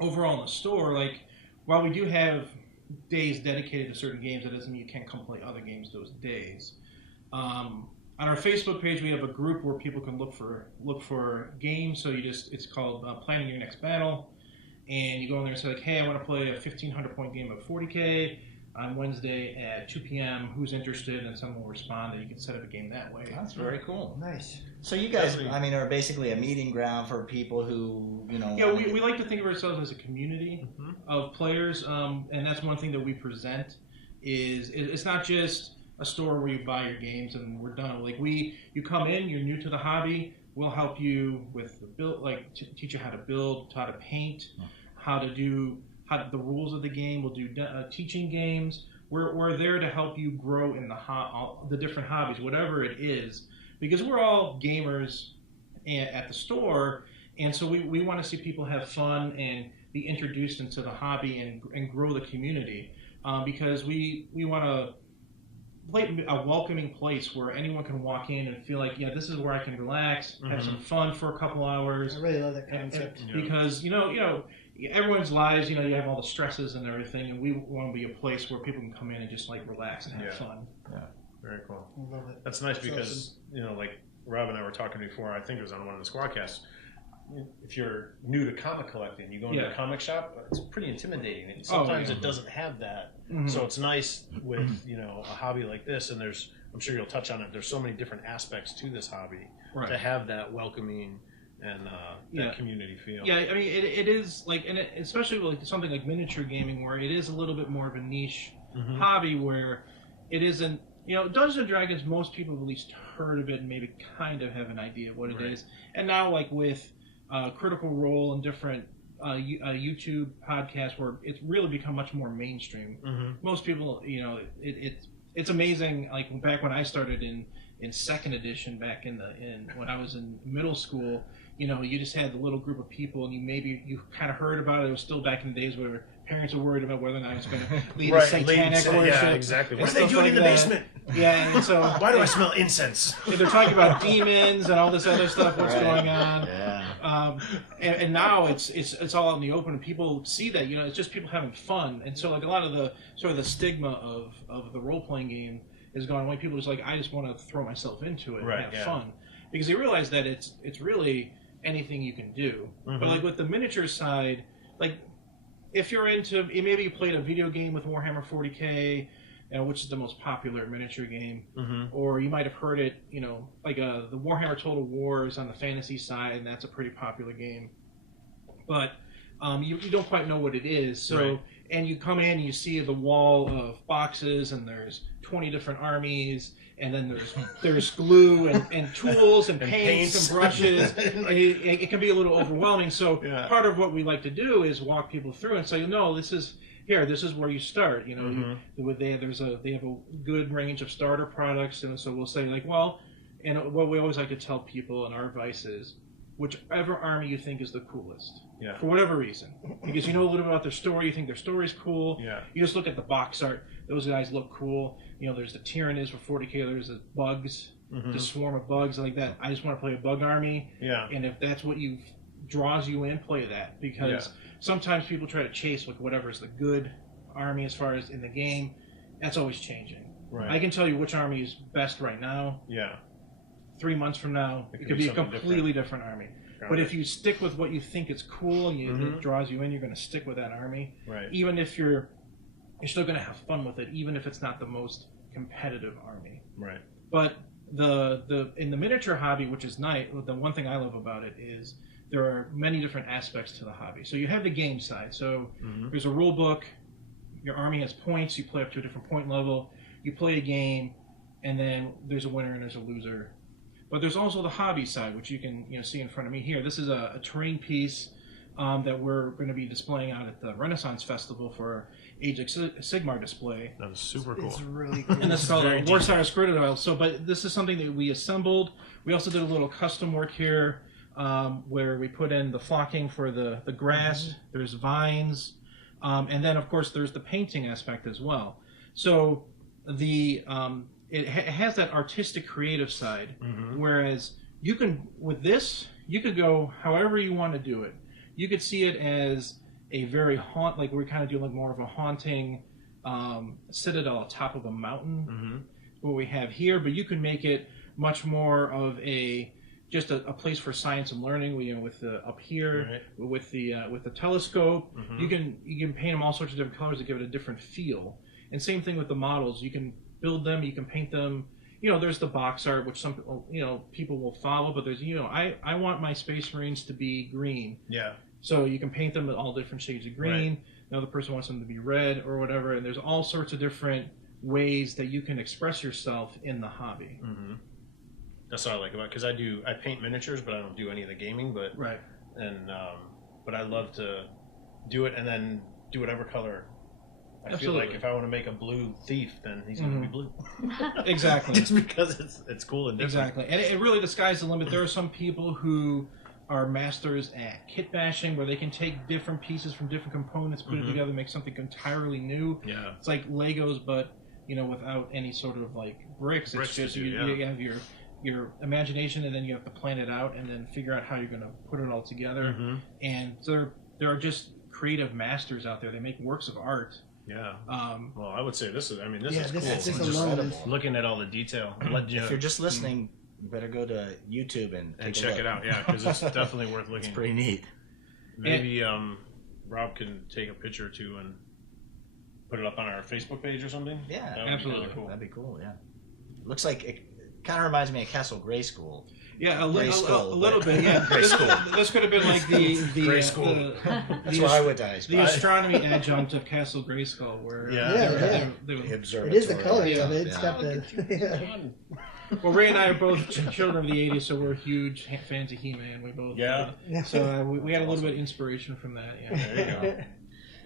overall in the store, while we do have days dedicated to certain games, that doesn't mean you can't come play other games those days. On our Facebook page, we have a group where people can look for games. So it's called Planning Your Next Battle, and you go in there and say hey, I want to play a 1,500 point game of 40K on Wednesday at 2 p.m. Who's interested? And someone will respond, and you can set up a game that way. That's very cool. Nice. So you guys, I mean, are basically a meeting ground for people who, you know... Yeah, we like to think of ourselves as a community of players, and that's one thing that we present, is it's not just a store where you buy your games and we're done. Like, you come in, you're new to the hobby, we'll help you with the build, like, teach you how to build, how to paint, the rules of the game. We'll do teaching games. We're there to help you grow in the different hobbies, whatever it is. Because we're all gamers at the store, and so we want to see people have fun and be introduced into the hobby and grow the community. Because we want to play a welcoming place where anyone can walk in and feel like, yeah, this is where I can relax, have some fun for a couple hours. I really love that concept. Because you know, everyone's lives, you have all the stresses and everything, and we want to be a place where people can come in and just like relax and have fun. Yeah. Very cool. I love it. That's nice because, like Rob and I were talking before, I think it was on one of the SquadCasts, if you're new to comic collecting, you go into a comic shop, it's pretty intimidating. And sometimes it doesn't have that. So it's nice with, a hobby like this, and I'm sure you'll touch on it, there's so many different aspects to this hobby to have that welcoming and that community feel. Yeah, I mean, it is like, and especially like something like miniature gaming, where it is a little bit more of a niche hobby, where it isn't. Dungeons & Dragons, most people have at least heard of it and maybe kind of have an idea of what it is. And now, like with Critical Role and different YouTube podcasts, where it's really become much more mainstream. Most people, it's amazing. Like back when I started in second edition, back in when I was in middle school, you just had the little group of people, and you kind of heard about it. It was still back in the days where parents were worried about whether or not I was going to lead a satanic worship. Yeah, exactly. What are they doing in the basement? Yeah, and so why do I smell incense? They're talking about demons and all this other stuff. What's going on? Yeah. And now it's all out in the open, and people see that. It's just people having fun, and so like a lot of the sort of the stigma of the role playing game is gone away. People are just like, I just want to throw myself into it and have fun, because they realize that it's really anything you can do. But like with the miniature side, like if you're into, maybe you played a video game with Warhammer 40K, which is the most popular miniature game, or you might have heard it, like the Warhammer Total War is on the fantasy side, and that's a pretty popular game. But you don't quite know what it is, so and you come in and you see the wall of boxes, and there's 20 different armies, and then there's glue and tools and paints and brushes. It can be a little overwhelming. So part of what we like to do is walk people through and say, this is where you start. They have a good range of starter products, and so we'll say like, and what we always like to tell people, and our advice is, whichever army you think is the coolest, for whatever reason, because you know a little bit about their story, you think their story's cool. You just look at the box art; those guys look cool. There's the Tyrannus for 40K. There's the bugs, the swarm of bugs like that. I just want to play a bug army. And if that's what draws you in, play that, because sometimes people try to chase like whatever is the good army as far as in the game. That's always changing. I can tell you which army is best right now. 3 months from now, it could be a completely different army. But if you stick with what you think is cool and it draws you in, you're going to stick with that army. Even if you're still going to have fun with it, even if it's not the most competitive army. But in the miniature hobby, which is nice, the one thing I love about it is there are many different aspects to the hobby. So you have the game side. So there's a rule book. Your army has points. You play up to a different point level. You play a game, and then there's a winner and there's a loser. But there's also the hobby side, which you can see in front of me here. This is a terrain piece that we're going to be displaying out at the Renaissance Festival for our Age of Sigmar display. That was super cool. It's really cool. And this is called Warsire's Crocodile. But this is something that we assembled. We also did a little custom work here where we put in the flocking for the grass. There's vines. And then, of course, there's the painting aspect as well. So it has that artistic, creative side, whereas you can, with this, you could go however you want to do it. You could see it as a very like we're kind of doing like more of a haunting citadel atop of a mountain, what we have here, but you can make it much more of just a place for science and learning. With up here with the telescope, you can paint them all sorts of different colors to give it a different feel. And same thing with the models. You can build them, you can paint them there's the box art, which some people will follow, but there's I want my Space Marines to be green. Yeah. So you can paint them in all different shades of green. Right. Another person wants them to be red or whatever, and there's all sorts of different ways that you can express yourself in the hobby. Mm-hmm. That's what I like about it, because I paint miniatures, but I don't do any of the gaming. But right. And but I love to do it and then do whatever color. I Absolutely. feel like if I want to make a blue thief, then he's going to be blue. Exactly. Just because it's cool and different. Exactly. And it really, the sky's the limit. There are some people who are masters at kit bashing, where they can take different pieces from different components, put it together, make something entirely new. Yeah. It's like Legos, but without any sort of like bricks. It's just you have your imagination, and then you have to plan it out, and then figure out how you're going to put it all together. And there are just creative masters out there. They make works of art. Yeah. Well, I would say this is cool. This Just alone looking at all the detail. If you're just listening, you better go to YouTube and check it out. Yeah, because it's definitely worth looking. It's pretty neat. Maybe Rob can take a picture or two and put it up on our Facebook page or something. Yeah, absolutely. That'd be cool. Yeah. Looks like it kind of reminds me of Castle Grayskull. Yeah, a little bit. Yeah, this could have been like the Gray School. That's where I would die. The astronomy adjunct of Castle Grayskull, where the observatory. It is the coloring of it. It's got the. Well, Ray and I are both children of the '80s, so we're huge fans of He-Man. We both so we had a little bit of inspiration from that. Yeah, there you go.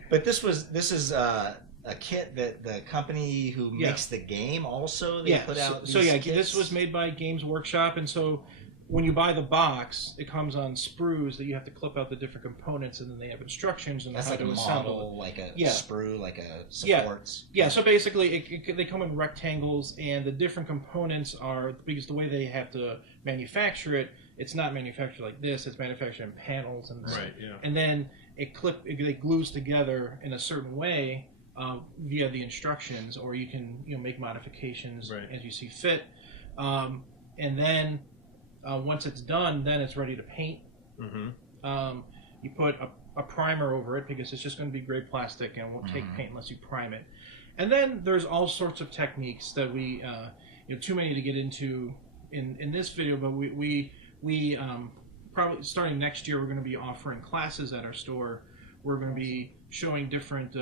But this is a kit that the company who makes the game also put out. This was made by Games Workshop, and so when you buy the box, it comes on sprues that you have to clip out the different components, and then they have instructions on how to to assemble it. Like a sprue, like a supports. Yeah. So basically, they come in rectangles, and the different components are, because the way they have to manufacture it, it's not manufactured like this. It's manufactured in panels, and then it glues together in a certain way via the instructions, or you can make modifications as you see fit, and then. Once it's done, then it's ready to paint. You put a primer over it, because it's just going to be gray plastic and won't take paint unless you prime it. And then there's all sorts of techniques that we, too many to get into in this video, but we probably starting next year, we're going to be offering classes at our store. We're going to be showing different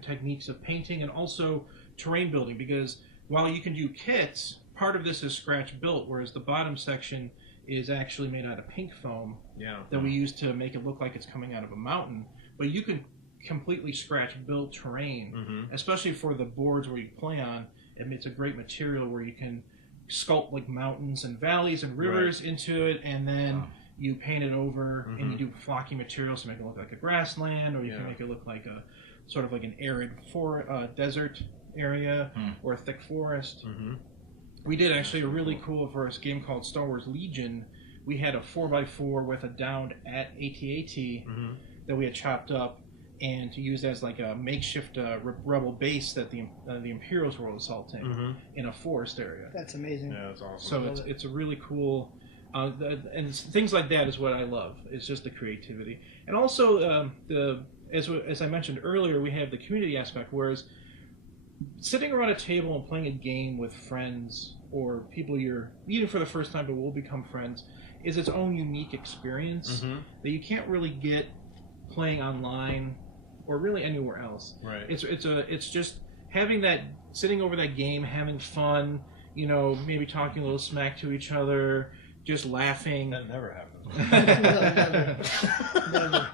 techniques of painting and also terrain building, because while you can do kits, part of this is scratch built, whereas the bottom section is actually made out of pink foam that we use to make it look like it's coming out of a mountain. But you can completely scratch build terrain, especially for the boards where you play on. It's a great material where you can sculpt like mountains and valleys and rivers into it, and then you paint it over and you do flocky materials to make it look like a grassland, or you can make it look like a sort of like an arid desert area or a thick forest. We did actually a really cool for us game called Star Wars Legion. We had a 4x4 with a downed AT-AT that we had chopped up and to use as like a makeshift rebel base that the Imperials were assaulting in a forest area. That's amazing. Yeah, that's awesome. So it's a really cool, and things like that is what I love. It's just the creativity, and also as I mentioned earlier, we have the community aspect. Whereas sitting around a table and playing a game with friends or people you're meeting for the first time but will become friends is its own unique experience that you can't really get playing online or really anywhere else. Right. It's just having that, sitting over that game, having fun, maybe talking a little smack to each other, just laughing. That never happens. Never.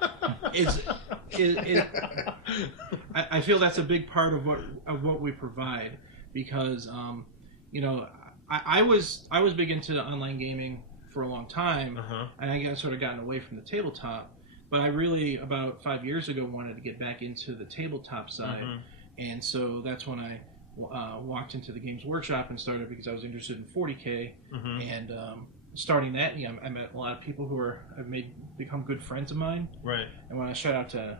I feel that's a big part of what we provide, because I was big into online gaming for a long time, and I got gotten away from the tabletop. But I really, about 5 years ago, wanted to get back into the tabletop side, and so that's when I walked into the Games Workshop and started, because I was interested in 40K, and starting that, I met a lot of people who have become good friends of mine. Right. And when I shout out to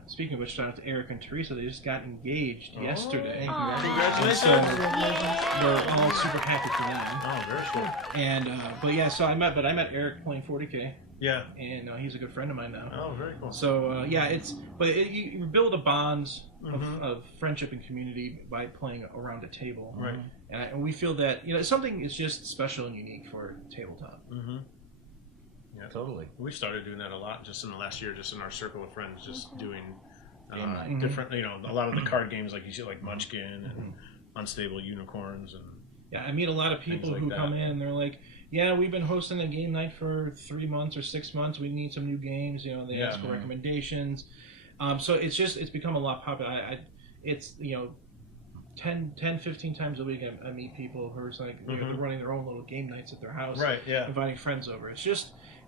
Eric and Teresa, they just got engaged yesterday. Congratulations! So we're all super happy for them. Oh, very cool. And but yeah, so I met Eric playing 40K. Yeah. And he's a good friend of mine now. Oh, very cool. So you build a bonds of friendship and community by playing around a table, Right. And we feel that something is just special and unique for tabletop. Mm-hmm. Yeah, totally. We started doing that a lot just in the last year, just in our circle of friends, just doing Game night. different, a lot of the card games like you see, like Munchkin and Unstable Unicorns, and Yeah, I meet a lot of people like who that. come in and they're like, "Yeah, we've been hosting a game night for 3 months or 6 months. We need some new games." They ask for recommendations. So it's become a lot popular. It's 10, 15 times a week I meet people who are like they're running their own little game nights at their house, right? Yeah. Inviting friends over.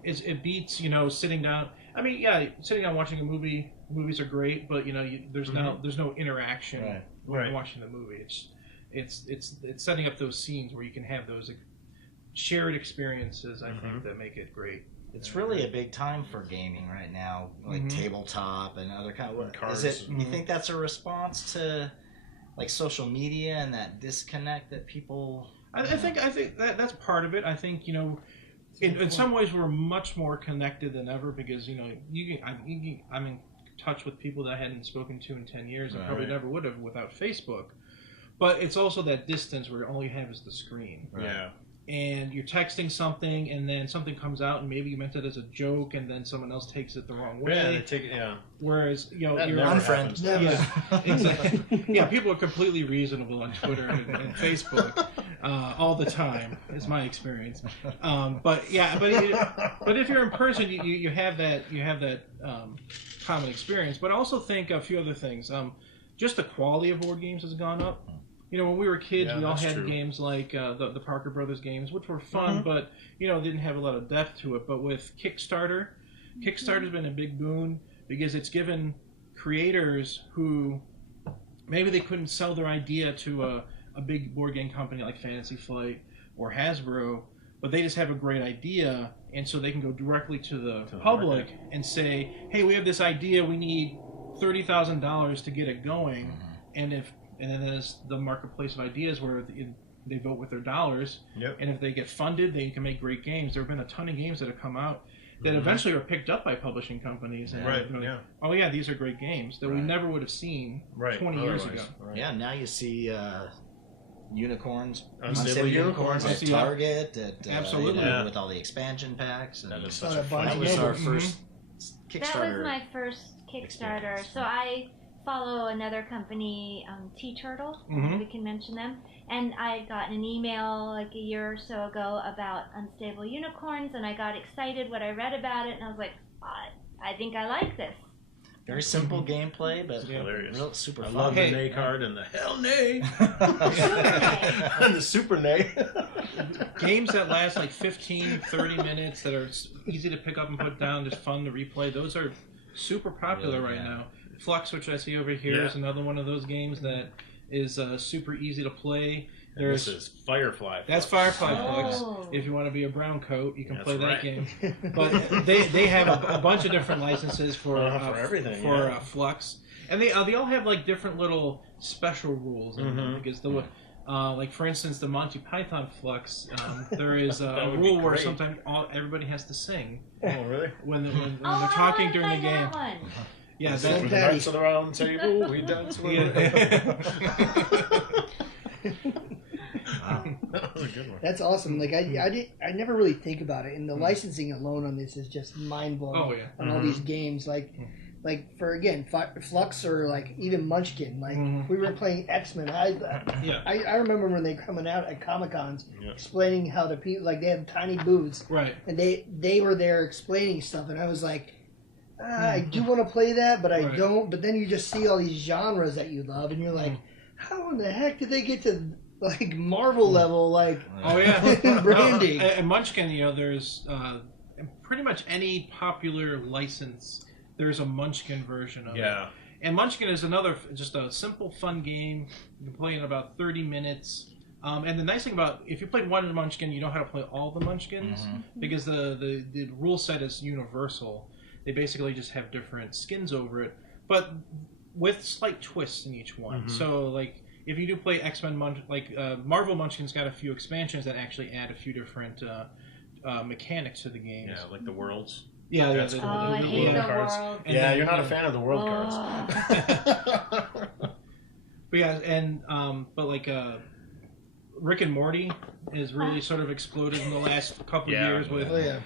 It beats sitting down. I mean, sitting down watching a movie. Movies are great, but there's no interaction when you're watching the movie. It's setting up those scenes where you can have those shared experiences. I think that make it great. It's really a big time for gaming right now, like tabletop and other kind of. Cards. Is it? You think that's a response to like social media and that disconnect that people? I think that's part of it. I think in some ways we're much more connected than ever because I'm in touch with people that I hadn't spoken to in 10 years and probably never would have without Facebook. But it's also that distance where all you have is the screen. Right. Yeah. And you're texting something, and then something comes out, and maybe you meant it as a joke, and then someone else takes it the wrong way. Yeah, they take it. Yeah. Whereas you're unfriend. Yeah, exactly. Yeah, people are completely reasonable on Twitter and Facebook all the time. Is my experience. But if you're in person, you have that common experience. But I also think a few other things. Just the quality of board games has gone up. When we were kids, we all had games like the Parker Brothers games, which were fun, but didn't have a lot of depth to it. But with Kickstarter's been a big boon because it's given creators who maybe they couldn't sell their idea to a big board game company like Fantasy Flight or Hasbro, but they just have a great idea, and so they can go directly to the public and say, "Hey, we have this idea. We need $30,000 to get it going," and then there's the marketplace of ideas where they vote with their dollars. Yep. And if they get funded, they can make great games. There have been a ton of games that have come out that eventually are picked up by publishing companies. And oh, yeah, these are great games that we never would have seen 20 years ago. Right. Yeah, now you see unicorns, Unstable Unicorns at Target, Absolutely. With all the expansion packs. And That is such a that was our first Kickstarter. That was my first Kickstarter. So I follow another company, T-Turtle. We can mention them. And I got an email like a year or so ago about Unstable Unicorns, and I got excited when I read about it, and I was like, I think I like this. Very simple gameplay, but hilarious. Real super fun. I love the nay card and the hell nay. And the super nay. Games that last like 15, 30 minutes that are easy to pick up and put down, just fun to replay, those are super popular right now. Flux, which I see over here, is another one of those games that is super easy to play. This is Firefly. That's Firefly Flux. If you want to be a brown coat, you can play that game. But they have a bunch of different licenses for everything. For Flux, and they all have like different little special rules in them because like for instance, the Monty Python Flux, there is a rule where sometimes everybody has to sing. Oh, really? When they're talking during the game. Yeah, we dance at the round table. We dance with That was a good one. That's awesome. Like I never really think about it, and the licensing alone on this is just mind blowing. Oh yeah. On all these games, like for again Flux or like even Munchkin. Like we were playing X-Men. I remember when they coming out at Comic-Cons explaining how the people like they had tiny booths, right? And they were there explaining stuff, and I was like, I do want to play that, but I don't. But then you just see all these genres that you love, and you're like, how in the heck did they get to like Marvel level, like branding? And Munchkin, there's pretty much any popular license. There's a Munchkin version of it. And Munchkin is just a simple, fun game. You can play in about 30 minutes. And the nice thing about, if you play one Munchkin, you know how to play all the Munchkins, because the rule set is universal. They basically just have different skins over it, but with slight twists in each one. So, like, if you do play X-Men, Marvel Munchkin's got a few expansions that actually add a few different mechanics to the games. Yeah, like the worlds. Yeah, That's the, cool. I the hate world the cards. world. And Yeah, then, you're not a fan of the world cards. But yeah, and but like Rick and Morty has really sort of exploded in the last couple of years with. Oh, yeah.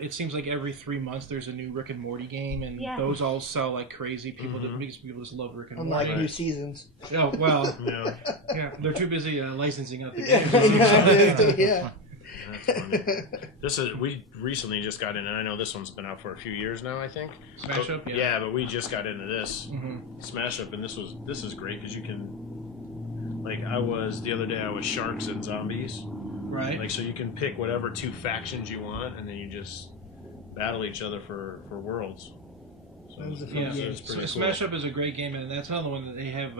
It seems like every 3 months there's a new Rick and Morty game, and Yeah. those all sell like crazy. People just love Rick and Unlike Morty. new seasons. Oh well, Yeah, yeah, they're too busy licensing out the Yeah, games. yeah. that's funny. We recently just got in, and I know this one's been out for a few years now. I think Smash But- Up, yeah. Yeah, but we just got into this Mm-hmm. Smash Up, and this is great because you can. Like the other day, I was sharks and zombies. Right. Like, so you can pick whatever 2 factions you want, and then you just battle each other for worlds. So That was a fun Yeah, game. it's pretty cool. Smash Up is a great game, and that's another one that they have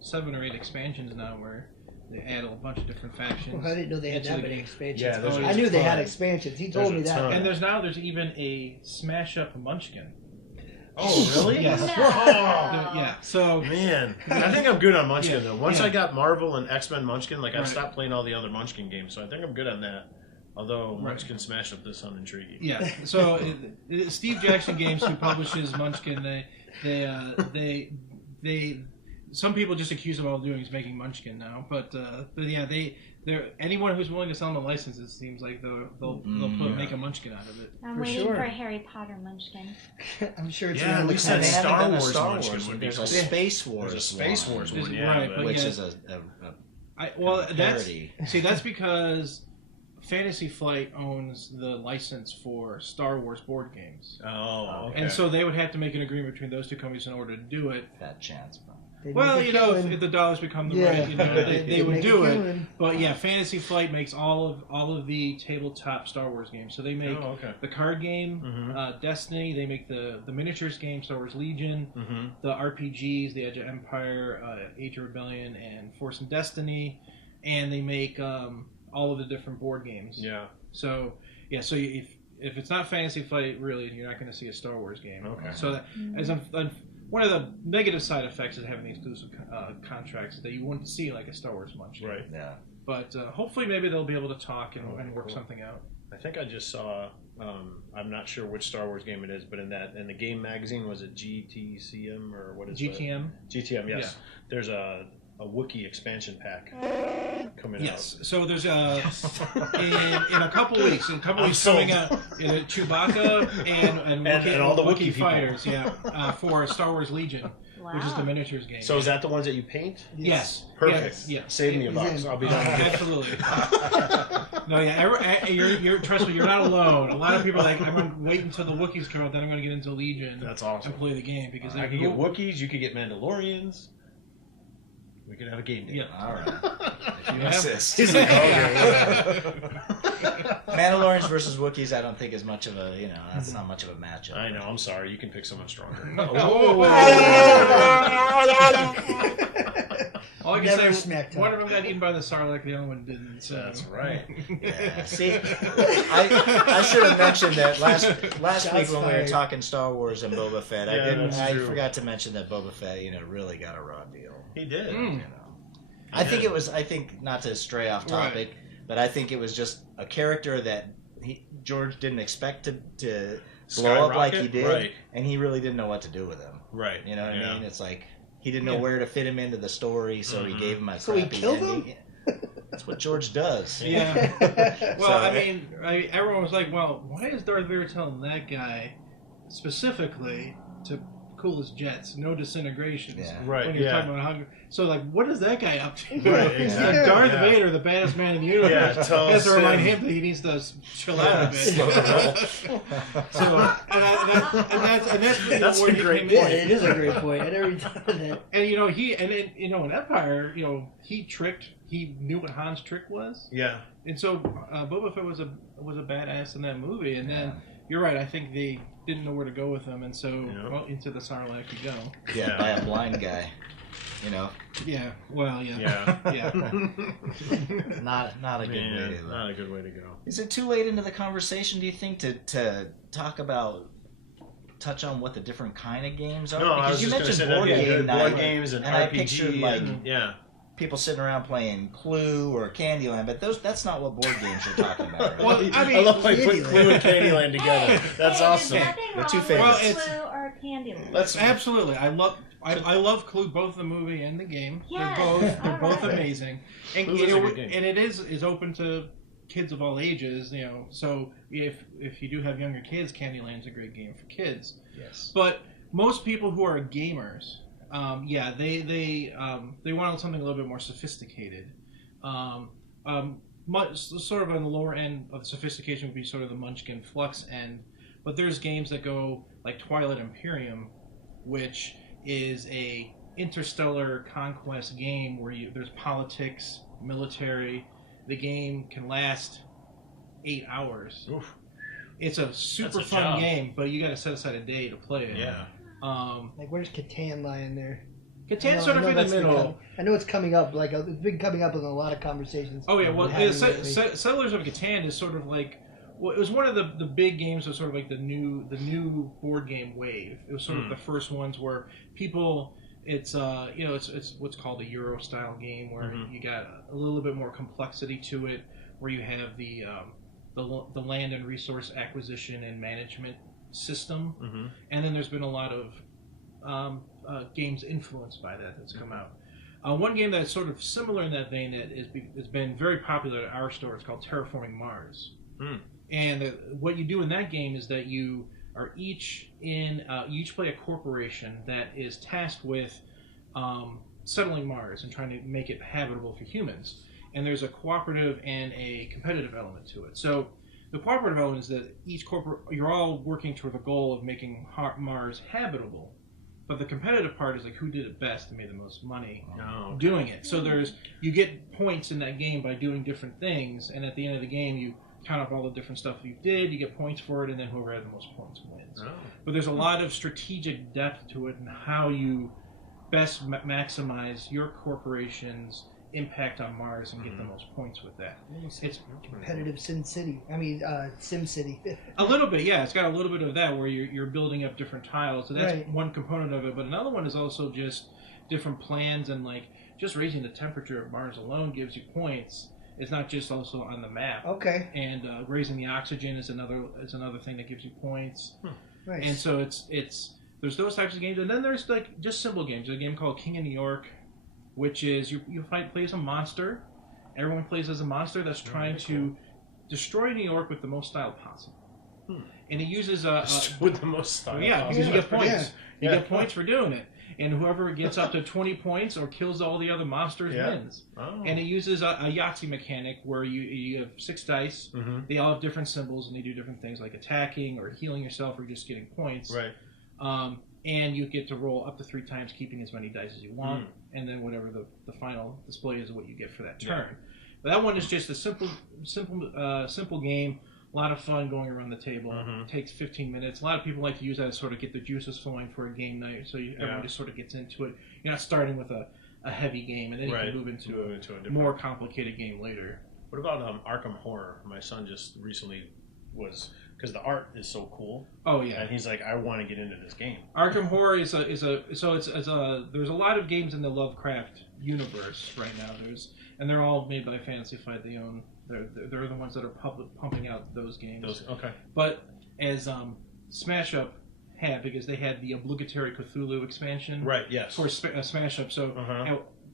7 or 8 expansions now where they add a bunch of different factions. Well, I didn't know they had into that the many game. expansions. Yeah, there's I a knew they had ton. expansions. He There's told a me that. ton. And there's even a Smash Up Munchkin. Oh, really? Yes. No. Oh, Yeah. So man. I think I'm good on Munchkin, Yeah, though. Once yeah. I got Marvel and X-Men Munchkin, like, I Right. stopped playing all the other Munchkin games, so I think I'm good on that. Although, Right. Munchkin Smash Up does sound intriguing. yeah. So Steve Jackson Games, who publishes Munchkin, they some people just accuse them of all doing is making Munchkin now, but yeah, they're anyone who's willing to sell them a license, it seems like they'll make a Munchkin out of it. I'm For waiting sure. for Harry Potter Munchkin. I'm sure it's Yeah, around we the said corner. They haven't Star done a Wars Star Munchkin Wars. would be There's cool. a Space Wars. There's a Space Wars Is one, it yeah. right, but- but which yeah. is a That's parody. see, that's because Fantasy Flight owns the license for Star Wars board games, Oh, okay. and so they would have to make an agreement between those 2 companies in order to do it. Fat chance, bro. They Well, make a you know, killing. if the dollars become the Yeah. right, you know, they would make a do it. killing. But yeah, Fantasy Flight makes all of the tabletop Star Wars games. So they make Oh, okay. the card game, Mhm. Destiny. They make the miniatures game, Star Wars Legion. Mm-hmm. The RPGs, the Edge of Empire, Age of Rebellion, and Force and Destiny. And they make all of the different board games. Yeah. So yeah, so if it's not Fantasy Flight, really, you're not going to see a Star Wars game. Okay. So that, as one of the negative side effects of having the exclusive contracts is that you wouldn't see like a Star Wars Munchkin. Right. Yeah. But hopefully, maybe they'll be able to talk and work cool. something out. I think I just saw. I'm not sure which Star Wars game it is, but in the game magazine, was it GTCM or what is GTM. GTM, yes. Yeah. There's a Wookiee expansion pack coming Yes. So there's in a couple weeks, I'm sold. coming out Chewbacca and all the Wookiee Wookiee people. fighters, for Star Wars Legion, which is the Wow. miniatures game. So is that the ones that you paint? Yes. Perfect. Yeah. Save me a box. I'll be down to get it. Absolutely. No, yeah. You're trust me. You're not alone. A lot of people are like, I'm going to wait until the Wookiees come out, then I'm going to get into Legion. That's awesome. And play the game because I could get Wookiees. You could get Mandalorians. We could have a game day. Yeah. All right. If you Yeah. insist. He's like, okay. Mandalorians versus Wookiees, I don't think is much of a, that's not much of a matchup. I know. I'm sorry. You can pick someone stronger. All I can Never say, smacked one him. of them got eaten by the Sarlacc, the other one didn't. So. That's right. Yeah. See, I should have mentioned that last Shots week when we were fired. talking Star Wars and Boba Fett. Yeah, that's I true. forgot to mention that Boba Fett, really got a raw deal. He did. Mm. I think not to stray off topic, but I think it was just a character that George didn't expect to blow up like he Skyrocket? did, Right. and he really didn't know what to do with him. Right. You know what Yeah. I mean? It's like he didn't know where to fit him into the story, so he gave him a So he crappy killed ending. That's what George does. Yeah. Well, So- I mean, everyone was like, well, why is Darth Vader telling that guy specifically to cool his jets, no disintegrations? Yeah. Right. When you're Yeah. talking about hunger. So, like, what is that guy up to? Right, exactly, Darth yeah. Vader, the baddest man in the universe, Yeah, tell has to us remind him. him that he needs to chill out a bit. Slow roll. So, and that's That's where a he great came Yeah, in. it is a great point. I never thought of that. And in Empire, he knew what Han's trick was, Yeah. and so Boba Fett was a badass in that movie. And then you're right, I think they didn't know where to go with him, and so into the Sarlacc you go. Yeah, by a blind guy. Yeah, well, yeah, Yeah. yeah. Not a good way Man, to not a good way to go. Is it too late into the conversation, do you think, to touch on what the different kind of games are? No, I was you just going to mentioned say board that game board night, games and I RPG pictured like yeah. people sitting around playing Clue or Candyland, but that's not what board games you're talking about, right? Well, I mean, I love how you put Clue and Candyland together. That's awesome. They're two They're favorites. Clue or Candyland. That's absolutely. I love Clue, both the movie and the game. Yes. They're both Alright. amazing, and Clue is a good game. and it is open to kids of all ages. So if you do have younger kids, Candyland's a great game for kids. Yes. But most people who are gamers, they want something a little bit more sophisticated. Sort of on the lower end of sophistication would be sort of the Munchkin Flux end, but there's games that go like Twilight Imperium, which is a interstellar conquest game where there's politics, military. The game can last 8 hours. Oof. It's a super That's a fun job. game, but you got to set aside a day to play it. Yeah. Like, where's Catan lying there? Catan's sort of in the that's middle. I know it's coming up. Like, it's been coming up in a lot of conversations. Oh yeah, well, we're having lately. Settlers of Catan is sort of like, well, it was one of the big games of sort of like the new board game wave. It was sort of the first ones where people, it's it's what's called a Euro style game where you got a little bit more complexity to it, where you have the land and resource acquisition and management system, and then there's been a lot of games influenced by that's come out. One game that's sort of similar in that vein that has been very popular at our store is called Terraforming Mars. And what you do in that game is that you are each play a corporation that is tasked with settling Mars and trying to make it habitable for humans. And there's a cooperative and a competitive element to it. So the cooperative element is that you're all working toward the goal of making Mars habitable. But the competitive part is like who did it best and made the most money doing it. So you get points in that game by doing different things, and at the end of the game you count up all the different stuff you did, you get points for it, and then whoever had the most points wins. But there's a lot of strategic depth to it and how you best maximize your corporation's impact on Mars and get the most points with that. It's competitive Sim City. Sim City. a little bit, yeah. It's got a little bit of that where you're building up different tiles. So that's Right. one component of it. But another one is also just different plans and like just raising the temperature of Mars alone gives you points. It's not just also on the map. Okay. And raising the oxygen is another thing that gives you points. Nice. And so there's those types of games, and then there's like just simple games. There's a game called King of New York, which is you play as a monster. Everyone plays as a monster that's trying to destroy New York with the most style possible. And it uses with the most style. yeah, because you get points. Yeah. You get points for doing it. And whoever gets up to 20 points or kills all the other monsters wins. Oh. And it uses a Yahtzee mechanic where you have 6 dice. They all have different symbols and they do different things like attacking or healing yourself or just getting points. Right. And you get to roll up to 3 times, keeping as many dice as you want. And then whatever the final display is what you get for that turn. But that one is just a simple game. A lot of fun going around the table. It takes 15 minutes. A lot of people like to use that to sort of get the juices flowing for a game night. So everyone just sort of gets into it. You're not starting with a heavy game, and then you can move into a different, more complicated game later. What about Arkham Horror? My son just recently was, because the art is so cool. Oh yeah, and he's like, I want to get into this game. Arkham Horror is there's a lot of games in the Lovecraft universe right now. And they're all made by Fantasy Flight. They're the ones that are pumping out those games. Okay. But as Smash Up had, because they had the obligatory Cthulhu expansion. Right. Yes. For Smash Up. So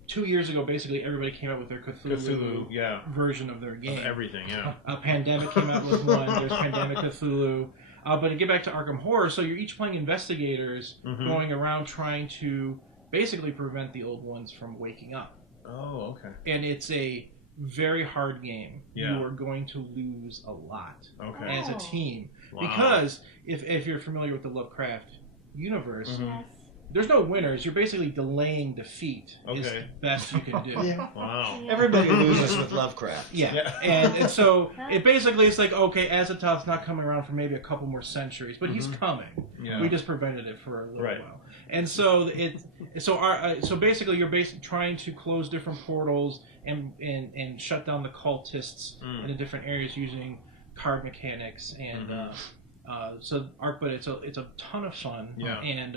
2 years ago, basically everybody came out with their Cthulhu version of their game. Of everything. Yeah. Pandemic came out with one. There's Pandemic Cthulhu. But to get back to Arkham Horror, so you're each playing investigators going around trying to basically prevent the old ones from waking up. Oh, okay. And it's a very hard game. Yeah. You are going to lose a lot as a team. Wow. Because if you're familiar with the Lovecraft universe, there's no winners. You're basically delaying defeat is the best you can do. Wow. Everybody loses with Lovecraft. Yeah. And so it basically is like, okay, Azathoth's not coming around for maybe a couple more centuries, but he's coming. Yeah. We just prevented it for a little while. And so so basically you're trying to close different portals and shut down the cultists in the different areas using card mechanics and but it's a ton of fun. Yeah. And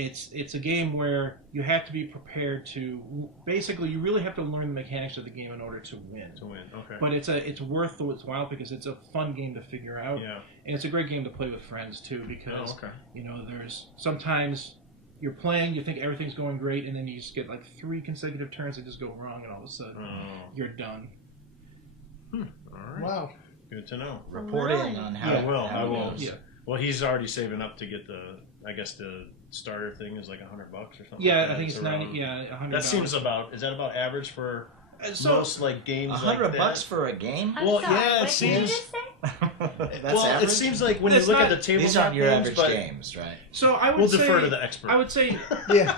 it's a game where you have to be prepared to basically you really have to learn the mechanics of the game in order to win. Okay. But it's worth its while because it's a fun game to figure out. Yeah. And it's a great game to play with friends too because okay. There's sometimes you're playing, you think everything's going great, and then you just get like 3 consecutive turns that just go wrong, and all of a sudden you're done. All right. Wow. Good to know. Report in on how I will. how I it will. goes. Yeah. Well, he's already saving up to get the starter thing is like $100 or something. Yeah, like that. I think it's around, $100. That seems is that about average for most like games? $100 for a game? I'm Well, sorry, yeah, it what did you seems- just say? That's Well, average? it seems like when It's you look not- at the tabletop These aren't your games, average but games, right? So I would we'll say, defer to the expert. I would say Yeah.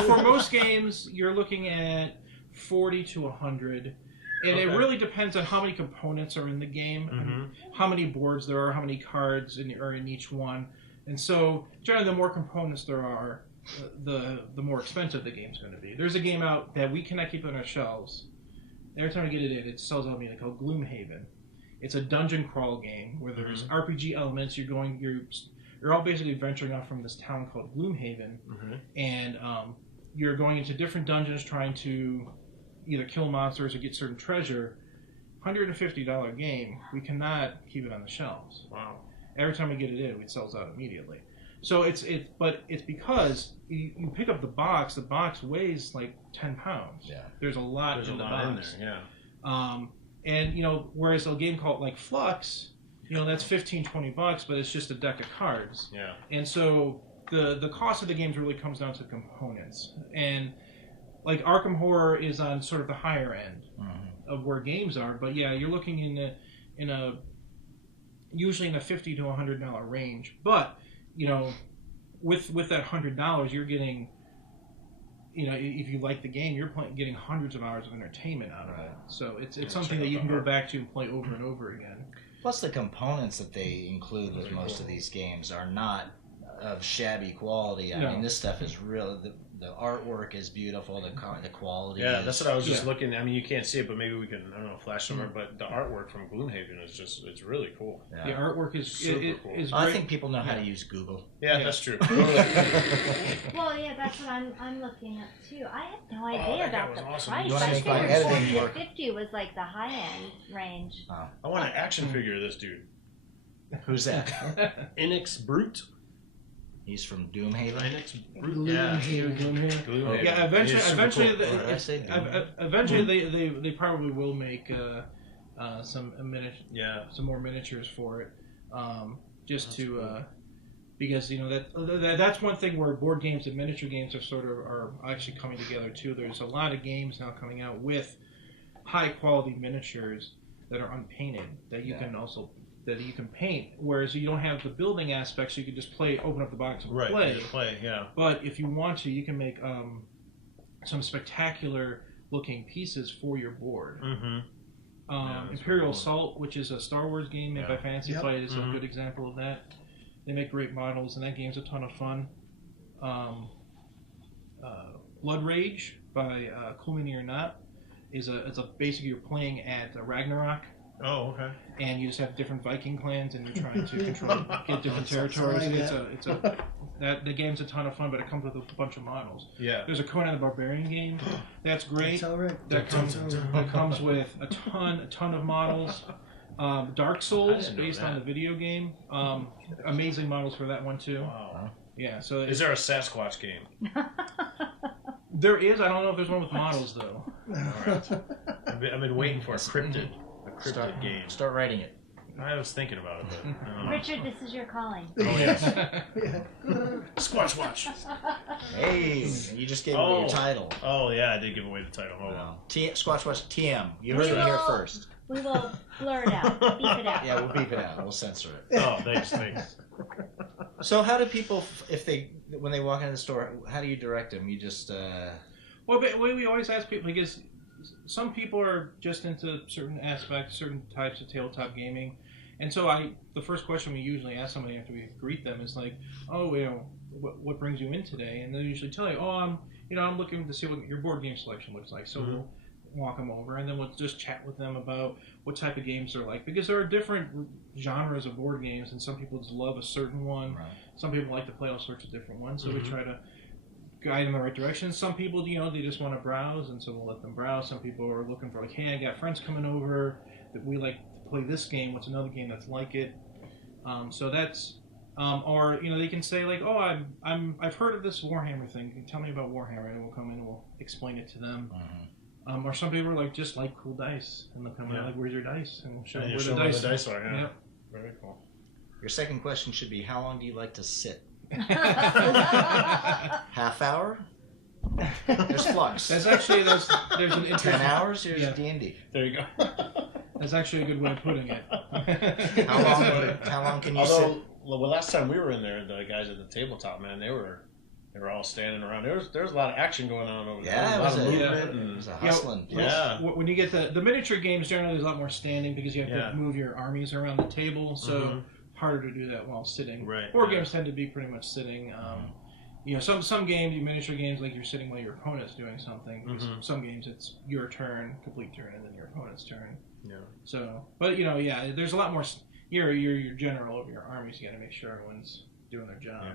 for most games, you're looking at 40 to 100. And it Okay. really depends on how many components are in the game, and how many boards there are, how many cards are in each one. And so, generally, the more components there are, the more expensive the game's going to be. There's a game out that we cannot keep on our shelves. Every time we get it in, it sells out immediately, called Gloomhaven. It's a dungeon crawl game where there's RPG elements. You're all basically venturing off from this town called Gloomhaven, and you're going into different dungeons trying to either kill monsters or get certain treasure. $150 game. We cannot keep it on the shelves. Wow. Every time we get it in, it sells out immediately. So it's because you pick up the box. The box weighs like 10 pounds. Yeah. There's a lot in the box. In there. Yeah. And whereas a game called like Flux, that's $15-20, but it's just a deck of cards. Yeah. And so the cost of the games really comes down to the components. And like Arkham Horror is on sort of the higher end of where games are, but yeah, you're looking usually in a $50 to $100 range. But with that $100, you're getting, if you like the game, you're getting hundreds of hours of entertainment out of it. So it's something that you can go back to and play over and over again. Plus, the components that they include with most of these games are not of shabby quality. I mean, this stuff is really the artwork is beautiful. The quality. Yeah, is, that's what I was just looking. I mean, you can't see it, but maybe we can. I don't know, flash somewhere. But the artwork from Gloomhaven is really cool. Yeah. The artwork is Super cool. is I great. think people know how to use Google. Yeah, that's true. Well, yeah, that's what I'm looking at too. I had no idea that about was the awesome. price. You wanna I make my figured editing 40 to work. 50 was like the high end range. I want an action figure of this dude. Who's that? Inix Brute. He's from Doomhaven. Inix Brute. Yeah. Gloomhaven. Yeah, eventually, What did I say? eventually they probably will make some more miniatures for it, because that's one thing where board games and miniature games are actually coming together too. There's a lot of games now coming out with high quality miniatures that are unpainted that you can paint, whereas you don't have the building aspects. So you can just open up the box and play. Yeah. But if you want to, you can make some spectacular looking pieces for your board. Imperial Assault, which is a Star Wars game made by Fantasy Flight, is a good example of that. They make great models, and that game's a ton of fun. Blood Rage by Cool Mini or Not it's basically you're playing at Ragnarok. Oh, okay. And you just have different Viking clans, and you're trying to get different territories. The game's a ton of fun, but it comes with a bunch of models. Yeah. There's a Conan the Barbarian game. That's great. That's all right. That comes with a ton of models. Dark Souls, based on the video game. Amazing models for that one too. Wow. Yeah. So is there a Sasquatch game? There is. I don't know if there's one with models though. All right. I've been waiting for a cryptid game. Start writing it. I was thinking about it. But, Richard, this is your calling. Oh yes. Squatch Watch. Hey, you just gave away your title. Oh yeah, I did give away the title. Oh well. Squatch Watch TM. You heard it here first. We will blur it out, beep it out. Yeah, we'll beep it out. We'll censor it. Oh, thanks. So how do people, when they walk into the store, how do you direct them? You just... Well, but we always ask people, because some people are just into certain aspects, certain types of tabletop gaming. And so the first question we usually ask somebody after we greet them is like, oh, what brings you in today? And they usually tell you, I'm looking to see what your board game selection looks like. So we'll walk them over, and then we'll just chat with them about what type of games they're like, because there are different genres of board games, and some people just love a certain one. Right. Some people like to play all sorts of different ones, so we try to guide in the right direction. Some people, they just want to browse, and so we'll let them browse. Some people are looking for like, hey, I got friends coming over that we like to play this game. What's another game that's like it? So that's, or they can say like, oh, I've heard of this Warhammer thing. Can you tell me about Warhammer? And we'll come in and we'll explain it to them. Or some people are like, just like cool dice, and they'll come in like, where's your dice? And we'll show them where the dice are. Yeah. Yep. Very cool. Your second question should be, how long do you like to sit? Half hour? There's Flux. That's actually there's an 10 hours? Here's D&D. There you go. That's actually a good way of putting it. How long can you sit? Well, last time we were in there, the guys at the tabletop, man, they were all standing around. There was a lot of action going on over there. Yeah, a lot of movement. And, it was a hustling. Yeah. When you get the miniature games, generally there's a lot more standing because you have to move your armies around the table, so harder to do that while sitting. Right. Board games tend to be pretty much sitting. Some games, miniature games, like you're sitting while your opponent's doing something. Some games it's your turn, complete turn, and then your opponent's turn. Yeah. So, but there's a lot more. You're your general over your armies. You got to make sure everyone's doing their job.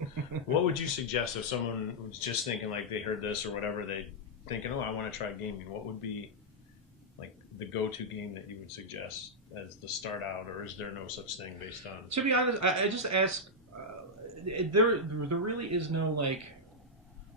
Yeah. What would you suggest if someone was just thinking like they heard this or whatever, they thinking, oh, I want to try gaming? What would be like the go-to game that you would suggest as the start out, or is there no such thing based on? To be honest, I just ask. There really is no like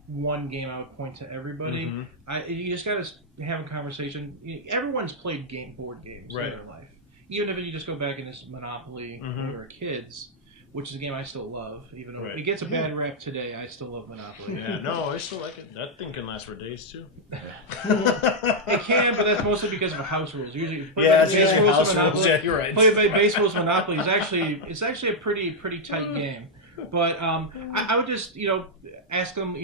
one game I would point to everybody. You just got to have a conversation. Everyone's played board games in their life, even if you just go back and it's Monopoly when we were kids, which is a game I still love, even though it gets a bad rap today. I still love Monopoly. Yeah, no, I still like it. That thing can last for days too. It can, but that's mostly because of house rules. Usually, base rules of Monopoly. Yeah, you're right. Play by base rules Monopoly is actually a pretty tight game. But I would just ask them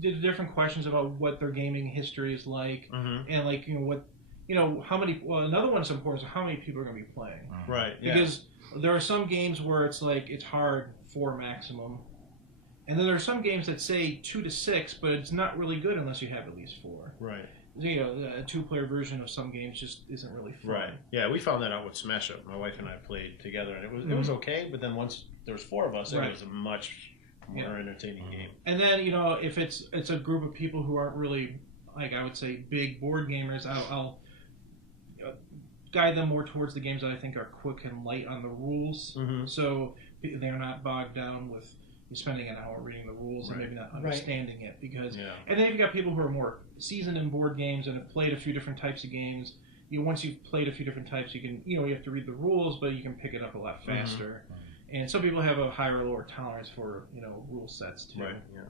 different questions about what their gaming history is like, and like how many. Well, another one's important is how many people are going to be playing. Right. Because there are some games where it's like it's hard 4 maximum, and then there are some games that say 2 to 6, but it's not really good unless you have at least 4. Right. A 2-player version of some games just isn't really fun. Right. Yeah, we found that out with Smash Up. My wife and I played together, and it was okay. But then once there was 4 of us, it was a much more entertaining game. And then if it's a group of people who aren't really like I would say big board gamers, I'll guide them more towards the games that I think are quick and light on the rules, so they're not bogged down with spending an hour reading the rules and maybe not understanding it. Because and then you've got people who are more seasoned in board games and have played a few different types of games. Once you've played a few different types, you can you have to read the rules, but you can pick it up a lot faster. And some people have a higher or lower tolerance for rule sets too. Right. Yeah.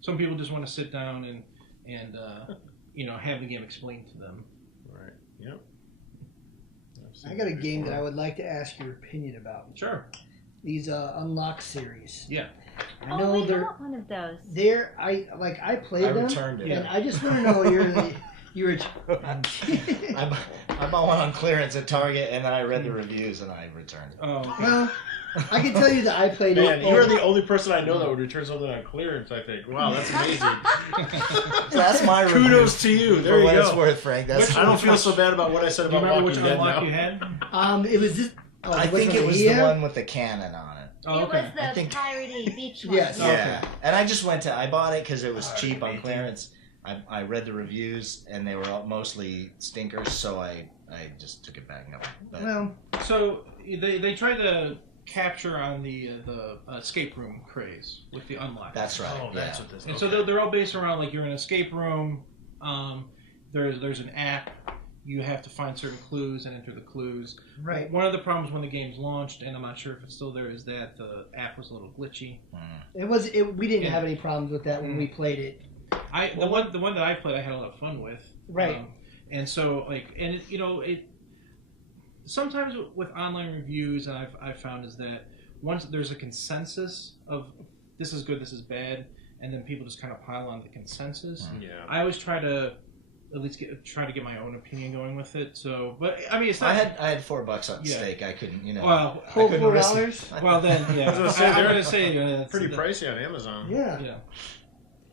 Some people just want to sit down and have the game explained to them. Right. Yep. I got a game that I would like to ask your opinion about. Sure. These Unlock series. Yeah. I know we got one of those. I played them, returned it. and I just want to know you were. I bought one on clearance at Target, and then I read the reviews, and I returned it. Oh. Okay. Well, I can tell you that I played Man, it. you are the only person I know that would return something on clearance. I think. Wow, that's amazing. So that's my review. Kudos to you. There for you what go. it's worth, Frank. I don't feel so bad about what I said Do you about remember Walking which Dead unlock now. you had? It was this. I think it was the one with the cannon on it. Oh, It okay. was the piratey beach one. Yes. Yeah. And I just I bought it because it was cheap on clearance. I read the reviews, and they were mostly stinkers, so I just took it back. Well, So they tried to capture on the escape room craze with the unlock. That's right. Oh, that's what this. And so they're all based around like you're in an escape room. There's an app. You have to find certain clues and enter the clues. right. One of the problems when the game's launched, and I'm not sure if it's still there, is that the app was a little glitchy. We didn't have any problems with that when we played it. The one that I played, I had a lot of fun with. Right. And so it sometimes with online reviews, and I've found is that once there's a consensus of this is good, this is bad, and then people just kind of pile on the consensus. Yeah. I always try to at least get my own opinion going with it. So, but I mean, it's not. I had $4 at stake. I couldn't, Well, I couldn't risk $4? it. well then, yeah. I was gonna say, they're pretty pricey on Amazon. Yeah. Yeah.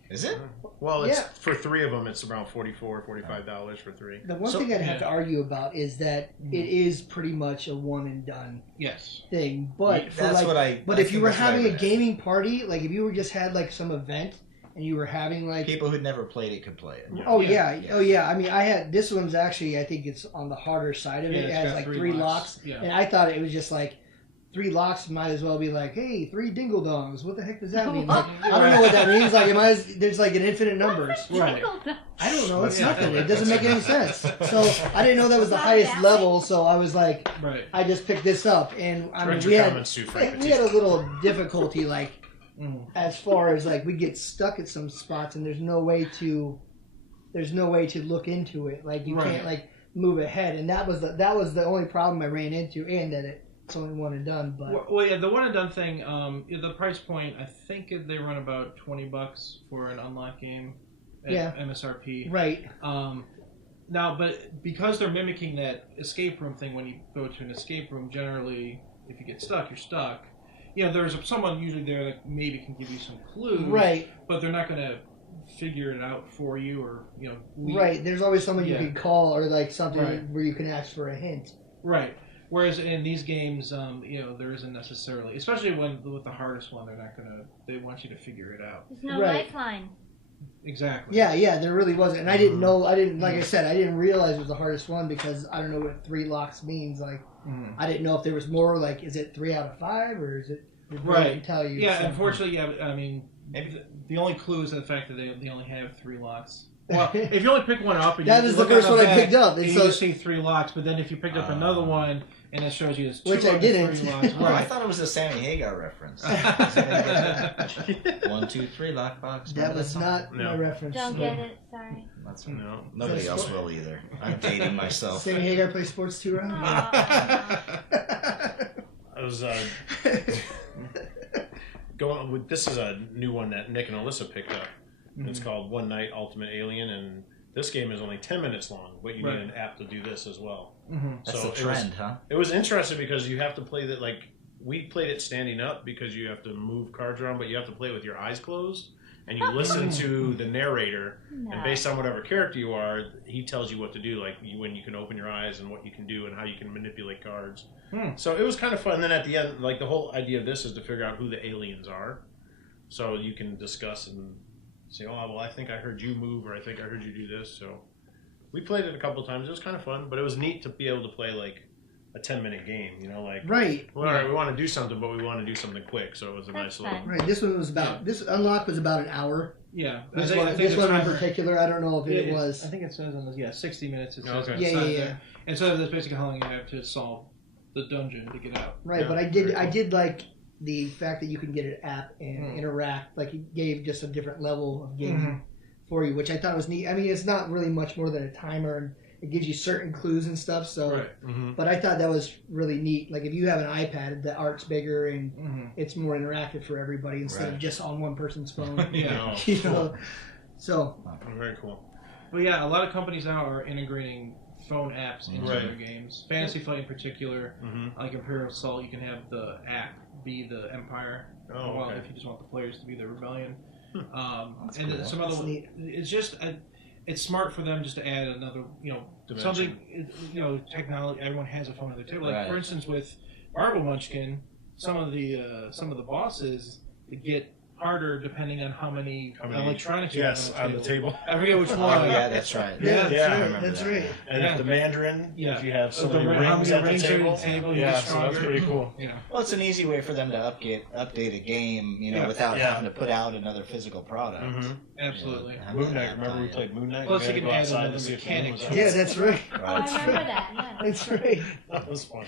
Is it? Well, it's for 3 of them. It's around $45 for 3. The one thing I'd have to argue about is that it is pretty much a one and done Yes. thing. But That's what I. But if you were having a gaming party, like if you were just had like some event and you were having like People who'd never played it could play it. Oh yeah. Oh yeah. I mean, I had this one's actually I think it's on the harder side of it. It it's has got like 3 3 locks. locks, Yeah. and I thought it was just like 3 locks might as well be like, hey, 3 dingle dongs. What the heck does that mean? Like, I don't know what that means. Like, there's like an infinite numbers. Right. I don't know. It's Yeah. nothing. It doesn't make any sense. So I didn't know that was the highest level. So I was like, Right. I just picked this up, and I mean, Direct we your had comments to Frank we had a Batista. little difficulty, like as far as like we get stuck at some spots, and there's no way to look into it. Like you can't like move ahead, and that was the only problem I ran into, and that it's only one and done. But Well, yeah, the one and done thing. The price point, I think they run about $20 for an unlocked game at MSRP. right, Now, but because they're mimicking that escape room thing, when you go to an escape room, generally, if you get stuck, you're stuck. There's someone usually there that maybe can give you some clues. right. But they're not going to figure it out for you, or leave. Right, there's always someone you Yeah. can call or like something Right. where you can ask for a hint. Right. Whereas in these games, there isn't necessarily, especially with the hardest one, they're not gonna. They want you to figure it out. There's no Right. lifeline. Exactly. Yeah, there really wasn't, and I didn't know. Like I said, I didn't realize it was the hardest one because I don't know what 3 locks means. Like, I didn't know if there was more. Like, is it 3 out of 5 or is it? Right. They tell you. Yeah. so. Unfortunately, I mean, the only clue is the fact that they only have 3 locks. Well, if you only pick one up, and That you was the look on first one I back, picked up, and and so- you see 3 locks. But then if you picked up another one, and it shows you it's 2 Which I out of 3 didn't. locks. Oh, I Right. thought it was a Sammy Hagar reference. 1, 2, 3 lockbox. That was not No. my reference. Don't get it. Sorry. That's No. Nobody else will either. I'm dating myself. Sammy Hagar plays sports too, right? Aw. I was going with this is a new one that Nick and Alyssa picked up. It's called One Night Ultimate Alien, and this game is only 10 minutes long, but you Right. need an app to do this as well. That's So the trend, huh? It was interesting because you have to play that like we played it standing up because you have to move cards around, but you have to play with your eyes closed. And you listen to the narrator, No. and based on whatever character you are, he tells you what to do, like when you can open your eyes and what you can do and how you can manipulate cards. So it was kind of fun. And then at the end, like the whole idea of this is to figure out who the aliens are, so you can discuss and say, "Oh, well, I think I heard you move, or I think I heard you do this." So we played it a couple of times. It was kind of fun, but it was neat to be able to play like a 10-minute game. Like Right. well, all right, we want to do something, but we want to do something quick. So it was a That's nice little. fun. Right. This one was about this unlock was about an hour. Yeah. This I one think the in timer- particular, I don't know if it was. I think it says on the 60 minutes. It says Okay. on the Yeah, side yeah, there. And so that's basically how long you have to solve the dungeon to get out. Right, Yeah, but I very cool. did like the fact that you can get an app and interact. Like it gave just a different level of gaming for you, which I thought was neat. I mean, it's not really much more than a timer, and it gives you certain clues and stuff. So, Right. but I thought that was really neat. Like if you have an iPad, the art's bigger and it's more interactive for everybody instead of just on one person's phone. Yeah. You know, so Very cool. But yeah, a lot of companies now are integrating phone apps into Right. their games. Fantasy Flight in particular, Mm-hmm. like Imperial Assault, you can have the app be the Empire. Oh, Well, okay. if you just want the players to be the Rebellion. That's And cool. some other, That's neat. it's just it's smart for them just to add another, Dimension. something, technology. Everyone has a phone at their table. Like Right. for instance, with Marble Munchkin, some of the bosses get harder depending on how many electronics you Yes, have on the table. I forget which one. Oh, yeah, that's right. yeah, Yeah, I that's remember right. That's that. right. And Yeah. if the Mandarin, Yeah. if you have so The many how rings many at the rings are table, at the table, you yeah, get so that's stronger. pretty cool. Well, it's an easy way for them to update a game, Yeah. without Yeah. having to put out another physical product. Mm-hmm. Absolutely. Yeah. Moon Knight, remember we played Moon Knight? Plus We you had to can go add outside another to see if the mechanic moon was to out. Yeah, that's right. Oh, I remember that. Yeah. That's right. That was fun.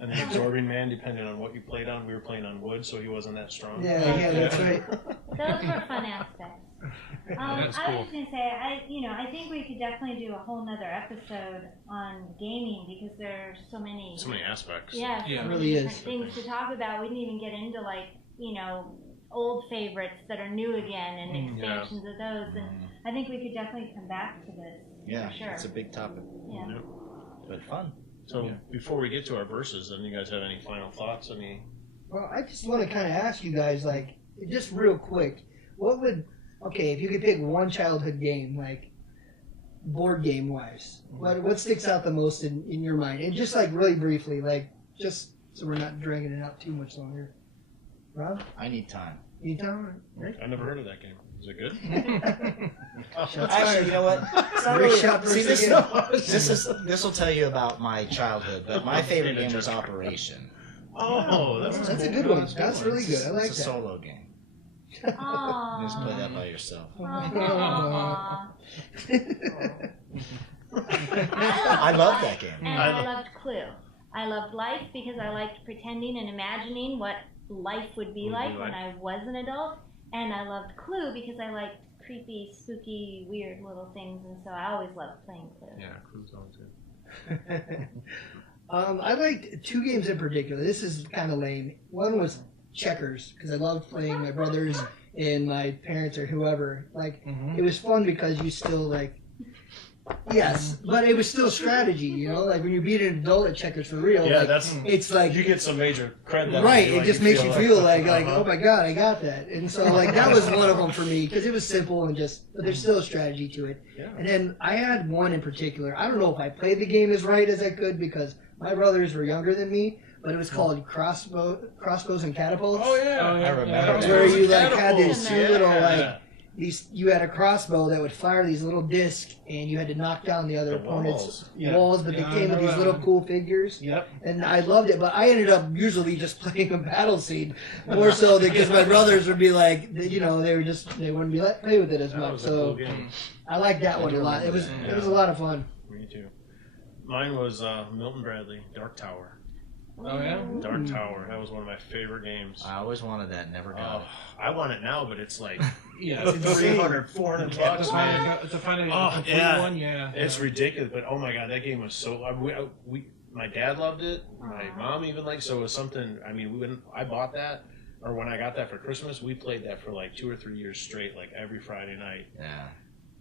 And the Absorbing Man, depending on what you played on, we were playing on wood, so he wasn't that strong. Yeah, that's right. Those were fun aspects. That's I cool. was just gonna say, I think we could definitely do a whole nother episode on gaming because there's so many. So many aspects. Yeah, so Yeah. many It really different is. things to talk about. We didn't even get into old favorites that are new again and expansions of those. And I think we could definitely come back to this. Yeah, for sure. it's a big topic, Yeah. but fun. So before we get to our verses, then you guys have any final thoughts? Well, I just want to kind of ask you guys, like, just real quick, if you could pick one childhood game, like, board game wise, what sticks out the most in your mind? And just, like, really briefly, like, just so we're not dragging it out too much longer. Rob? I need time. You tell me? I never heard of that game. Is it good? Actually, you know what? It's not Rick really, shot see, versus this will tell you about my childhood, but my favorite game was Operation. Oh, That's a good one. That's really good. I like It's a that. solo game. Aww. You just play that by yourself. Aww. I love that game. And I loved Clue. I loved Life because I liked pretending and imagining what life would be like when I was an adult. And I loved Clue because I liked creepy, spooky, weird little things, and so I always loved playing Clue. Yeah, Clue's always good. I liked 2 games in particular. This is kind of lame. One was checkers, because I loved playing my brothers and my parents or whoever. Like, it was fun because you still, like, yes, but it was still strategy, you know? Like, when you beat an adult at checkers for real, Yeah, like, that's it's like, you get some major credit. right, it just makes you feel like uh-huh. oh my god, I got that. And so, like, that was one of them for me, because it was simple and just, but there's still a strategy to it. Yeah. And then I had one in particular. I don't know if I played the game as right as I could, because my brothers were younger than me, but it was called Crossbows and Catapults. Oh yeah, I remember. Where you like had this Catapults, little yeah. like you had a crossbow that would fire these little discs, and you had to knock down the other opponent's walls, but they came with these little cool figures. Yep. And I loved it, but I ended up usually just playing a battle scene more so because my brothers would be like, you know, they wouldn't be let play with it as That much. was a So cool game. I liked that one a lot. It was a lot of fun. Me too. Mine was Milton Bradley, Dark Tower. Oh yeah. Dark Tower. That was one of my favorite games. I always wanted that, never got it. I want it now, but it's like Yeah. it's $300, $400 bucks, man. To find a Oh, complete yeah. one, yeah. It's ridiculous, but oh my god, that game was so. My dad loved it. My mom even liked. So it was something. I mean, when I bought that, or when I got that for Christmas, we played that for like 2 or 3 years straight, like every Friday night, Yeah.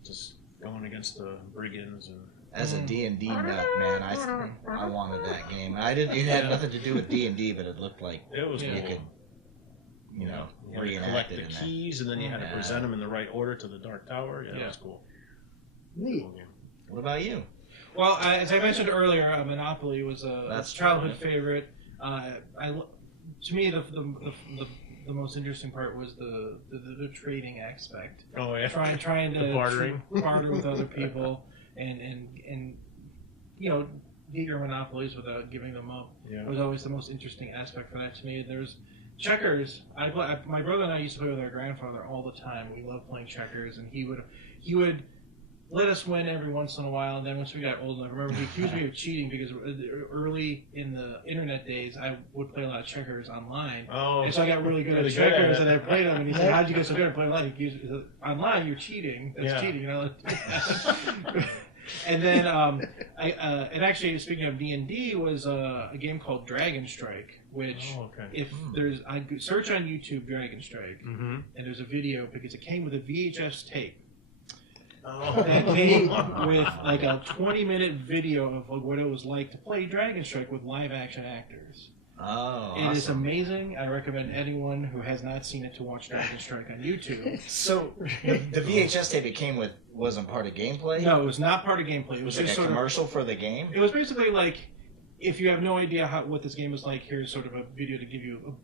just going against the brigands and. As a D&D nut, man, I wanted that game. It had nothing to do with D&D, but it looked like It was you cool. could, you know, You had to reenact collect it the in that. keys, and then you had to Yeah. present them in the right order to the Dark Tower. Yeah, Yeah. that was cool. Neat. Cool game. What about you? Well, as I mentioned earlier, Monopoly was a That's childhood true, favorite. To me, the most interesting part was the trading aspect. Oh yeah, Trying to The bartering. barter with other people, and you know, get your monopolies without giving them up. Yeah. It was always the most interesting aspect for that to me. There's checkers. My brother and I used to play with our grandfather all the time. We loved playing checkers, and he would let us win every once in a while. And then once we got old enough, I remember he accused me of cheating because early in the internet days, I would play a lot of checkers online. Oh, And so I got really good really at good at checkers, it. and I played them. And he said, "How'd you get so good at playing online?" He said, "Online, you're cheating. That's Yeah. cheating." You know. And then, and actually, speaking of D&D, was a game called Dragon Strike, which Oh, okay. if there's, I search on YouTube Dragon Strike, Mm-hmm. and there's a video because it came with a VHS tape. Oh. That came with like a 20-minute video of like, what it was like to play Dragon Strike with live action actors. Oh, It is awesome. amazing. I recommend anyone who has not seen it to watch Dragon Strike on YouTube. So the VHS tape it came with wasn't part of gameplay? No, it was not part of gameplay. It It was was like just a sort of. commercial for the game? It was basically like, if you have no idea what this game is like, here's sort of a video to give you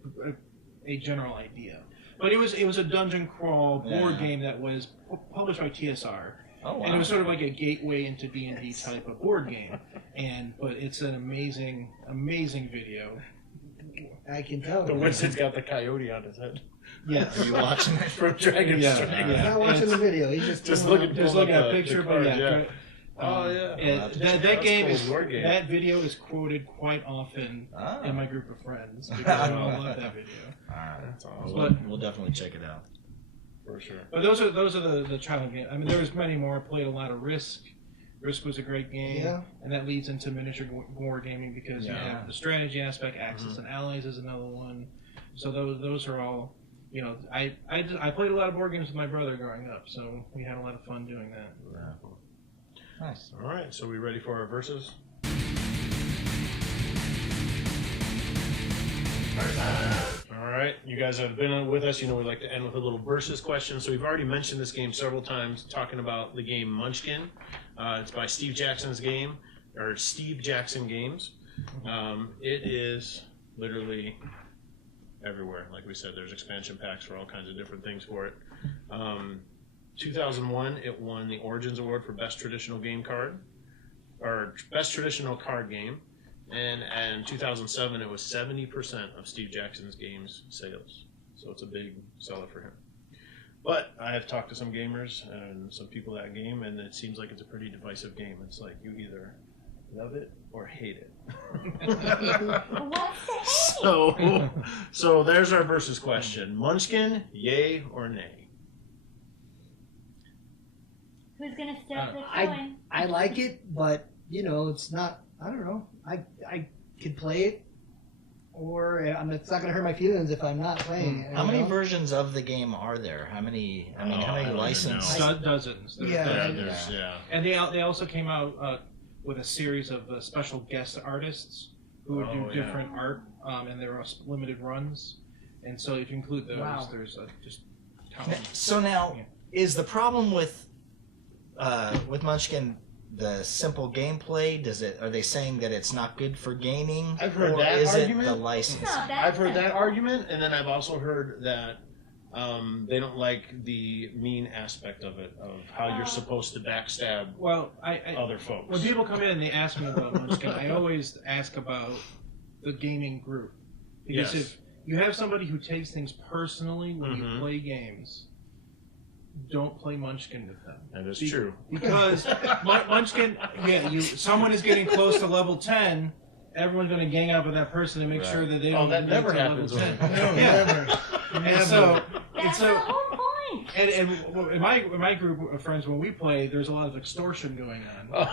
a general idea. But it was a dungeon crawl board Yeah. game that was published by TSR. Oh, wow. And it was sort of like a gateway into D&D type of board game, but it's an amazing video. I can tell. The wizard's got the coyote on his head. Yes. Are you watching it? From Dragon Yeah, Strike. yeah. He's not watching the video. He's Just looking at a picture, the but cards, yeah. Oh yeah. That game cool, is board game. that video is quoted quite often Ah. in my group of friends because we all love that video. Alright. That's awesome. We'll definitely check it out. For sure. But those are the childhood games. I mean, there was many more. I played a lot of Risk. Risk was a great game, Yeah. and that leads into miniature war gaming because you Yeah. have the strategy aspect. Axis and Allies is another one. So those are all. You know, I played a lot of board games with my brother growing up, so we had a lot of fun doing that. Nice. All right, so we ready for our verses? All right, you guys have been with us. You know we like to end with a little versus question. So we've already mentioned this game several times, talking about the game Munchkin. It's by Steve Jackson Games. It is literally everywhere. Like we said, there's expansion packs for all kinds of different things for it. 2001, it won the Origins Award for Best Traditional Game Card, or Best Traditional Card Game. And in 2007, it was 70% of Steve Jackson's games sales. So it's a big seller for him. But I have talked to some gamers and some people that game, and it seems like it's a pretty divisive game. It's like you either love it or hate it. What's the hate? So there's our versus question. Munchkin, yay or nay? Who's gonna step the I coin? like it, but it's not. I don't know. I could play it, or it's not gonna hurt my feelings if I'm not playing it. How many versions of the game are there? How many? I mean, how many licensed? Dozens. Yeah. And they also came out with a series of special guest artists who would do different art, and there are limited runs. And so if you include those, there's just tons. So now, is the problem with Munchkin the simple gameplay? Are they saying that it's not good for gaming? I've heard or that is argument. It the license? I've heard that argument, and then I've also heard that they don't like the mean aspect of it, of how you're supposed to backstab other folks. When people come in and they ask me about Munchkin, I always ask about the gaming group. Because if you have somebody who takes things personally when you play games, don't play Munchkin with them. That is true. Because Munchkin, someone is getting close to level 10, everyone's going to gang up on that person to make sure that they don't that get never to happens. level 10. Never. That's the whole point. And in my group of friends, when we play, there's a lot of extortion going on.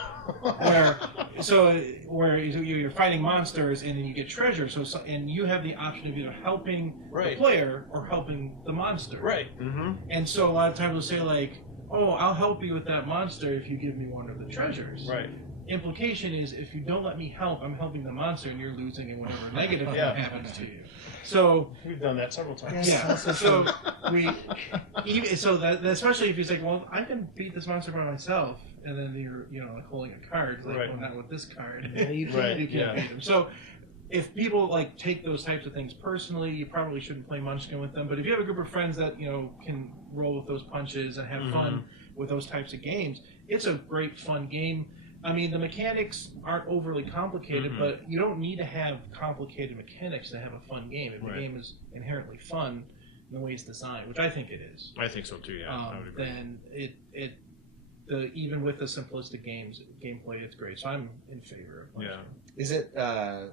Where you're fighting monsters and then you get treasure. And you have the option of either helping the player or helping the monster. Right. Mm-hmm. And so a lot of times we'll say like, "Oh, I'll help you with that monster if you give me one of the treasures." Right. Implication is if you don't let me help, I'm helping the monster and you're losing, and whatever negative thing happens to you. So we've done that several times. Yeah. So especially if you say, well, I can beat this monster by myself, and then you're like holding a card, like well, not with this card. You can't beat him. So if people like take those types of things personally, you probably shouldn't play Munchkin with them. But if you have a group of friends that can roll with those punches and have fun with those types of games, it's a great fun game. I mean, the mechanics aren't overly complicated, but you don't need to have complicated mechanics to have a fun game. If the game is inherently fun in the way it's designed, which I think it is. I think so too. Yeah, I would agree. Then even with the simplistic gameplay, it's great. So I'm in favor of it. Yeah. Is it the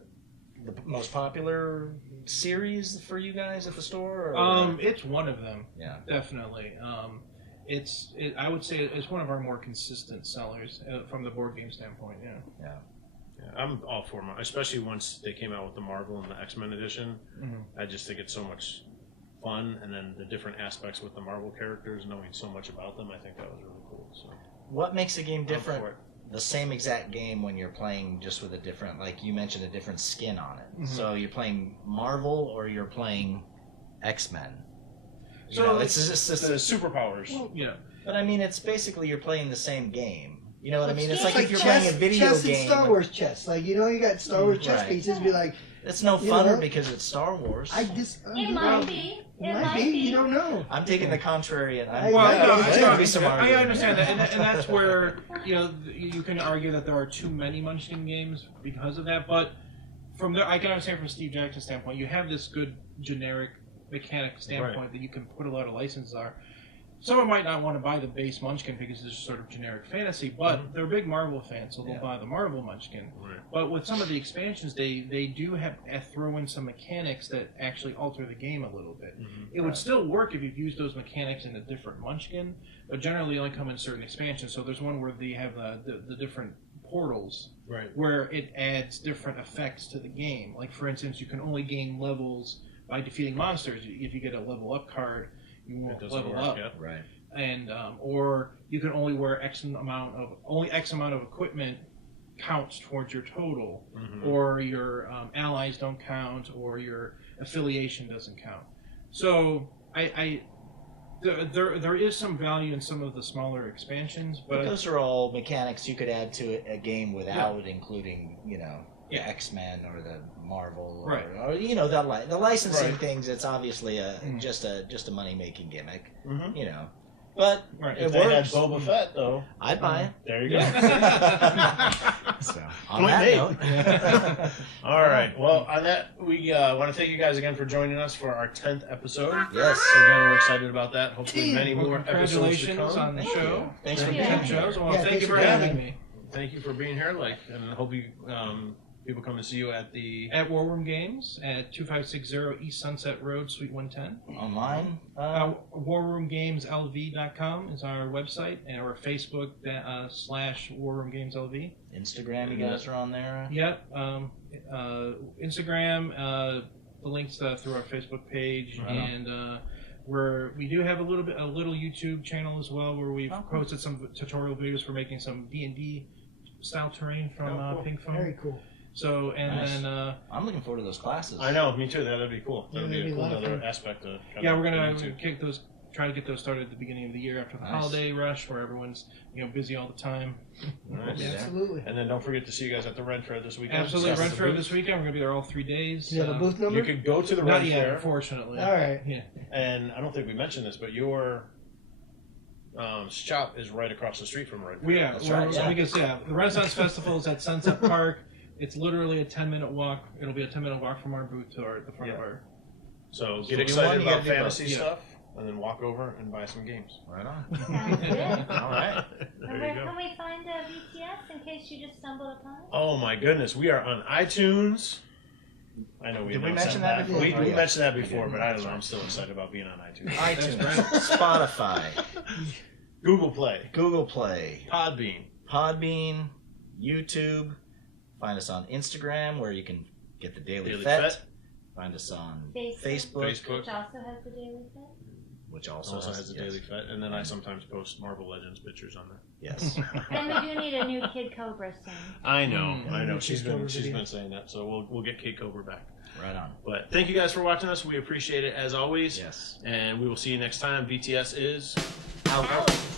most popular series for you guys at the store? Or? It's one of them. Yeah, definitely. I would say it's one of our more consistent sellers from the board game standpoint. Yeah. I'm all for them, especially once they came out with the Marvel and the X-Men edition. I just think it's so much fun, and then the different aspects with the Marvel characters, knowing so much about them, I think that was really cool. So, what makes a game different? The same exact game when you're playing just with a different, like you mentioned, a different skin on it. So you're playing Marvel or you're playing X-Men. So it's just the superpowers. Well, but I mean, it's basically you're playing the same game. You know what I mean? It's like if you're playing a video chess game. And Star Wars chess. Like you got Star Wars chess pieces. Be like, it's no funner because it's Star Wars. It might be. It might be. You don't know. I'm taking the contrary, and I understand that, and that's where you can argue that there are too many Munchkin games because of that. But I can understand from Steve Jackson's standpoint, you have this good generic mechanic standpoint that you can put a lot of licenses are. Someone might not want to buy the base Munchkin because it's sort of generic fantasy, but they're big Marvel fans, so they'll buy the Marvel Munchkin. Right. But with some of the expansions, they do have throw in some mechanics that actually alter the game a little bit. It would still work if you used those mechanics in a different Munchkin, but generally they only come in certain expansions. So there's one where they have the different portals, where it adds different effects to the game. Like, for instance, you can only gain levels by defeating monsters. If you get a level up card, you won't level up. Yet. Right. And or you can only wear X amount of equipment counts towards your total, or your allies don't count, or your affiliation doesn't count. So there is some value in some of the smaller expansions, but those are all mechanics you could add to a game without including X-Men or the Marvel, or, Right. or the licensing Right. things. It's obviously just a money making gimmick, Mhm. But Right. it If they had works. Boba Fett, though, I'd buy it. there you go. So on Point that made. note, All right. Well, on that, we want to thank you guys again for joining us for our 10th episode. yes. So again, we're excited about that. Hopefully, many Well, more episodes to congratulations come. on the Thank show. you. Thanks for Thank being you. here. Shows. Well, Yeah, thank thanks you for for having having me. Thank you for being here. And hope you people come to see you at the. At War Room Games at 2560 East Sunset Road, Suite 110. Online. WarRoomGamesLV.com is our website, and or Facebook / War Room Games LV. Instagram, you guys are on there. Yep. Instagram, the links through our Facebook page, Right on. and we do have a little YouTube channel as well where we've posted some tutorial videos for making some D&D style terrain from Oh, cool. Pink Foam. Very cool. So Nice. then I'm looking forward to those classes. I know, me too. That'd be cool. Yeah, That'd be that'd a be cool a lot of other fun. aspect of. yeah, we're gonna get into. try to get those started at the beginning of the year after the Nice. holiday rush where everyone's busy all the time. Nice. Yeah. Absolutely. And then don't forget to see you guys at the Ren Fair this weekend. Absolutely, Stop Ren at the Fair booth. this weekend. We're gonna be there all 3 days. Do you have a booth number? You could go to the Not Ren yet, Fair, unfortunately. All right. Yeah. and I don't think we mentioned this, but your shop is right across the street from Ren Fair. Well, yeah, That's right, yeah. Because the Renaissance Festival is at Sunset Park. It's literally a 10-minute walk. It'll be a 10-minute walk from our booth to the front of our. So So get you excited want- you about gotta do both. fantasy Yeah. stuff, and then walk over and buy some games. Right on. Sounds good. All right. And There where you go. can we find BTS in case you just stumbled upon it? Oh my goodness, we are on iTunes. I know we Did we announced mention that before? We Oh, yeah. mentioned that before, We did. but I don't That's know. right. I'm still excited about being on iTunes. iTunes, Spotify, Google Play, Google Play, Podbean. Podbean, YouTube. Find us on Instagram where you can get the Daily, Daily Fet. Fet. Find us on Facebook. Facebook, Facebook. Which also has the Daily Fit. which also, Also has a yes. Daily Fet, and then I sometimes post Marvel Legends pictures on there. Yes. And we do need a new Kid Cobra soon. I know, Mm. I know. Kid She's Cobra been video. saying that, so we'll get Kate Cobra back. Right on. But thank you guys for watching us. We appreciate it as always, Yes. and we will see you next time. BTS is Out. Out.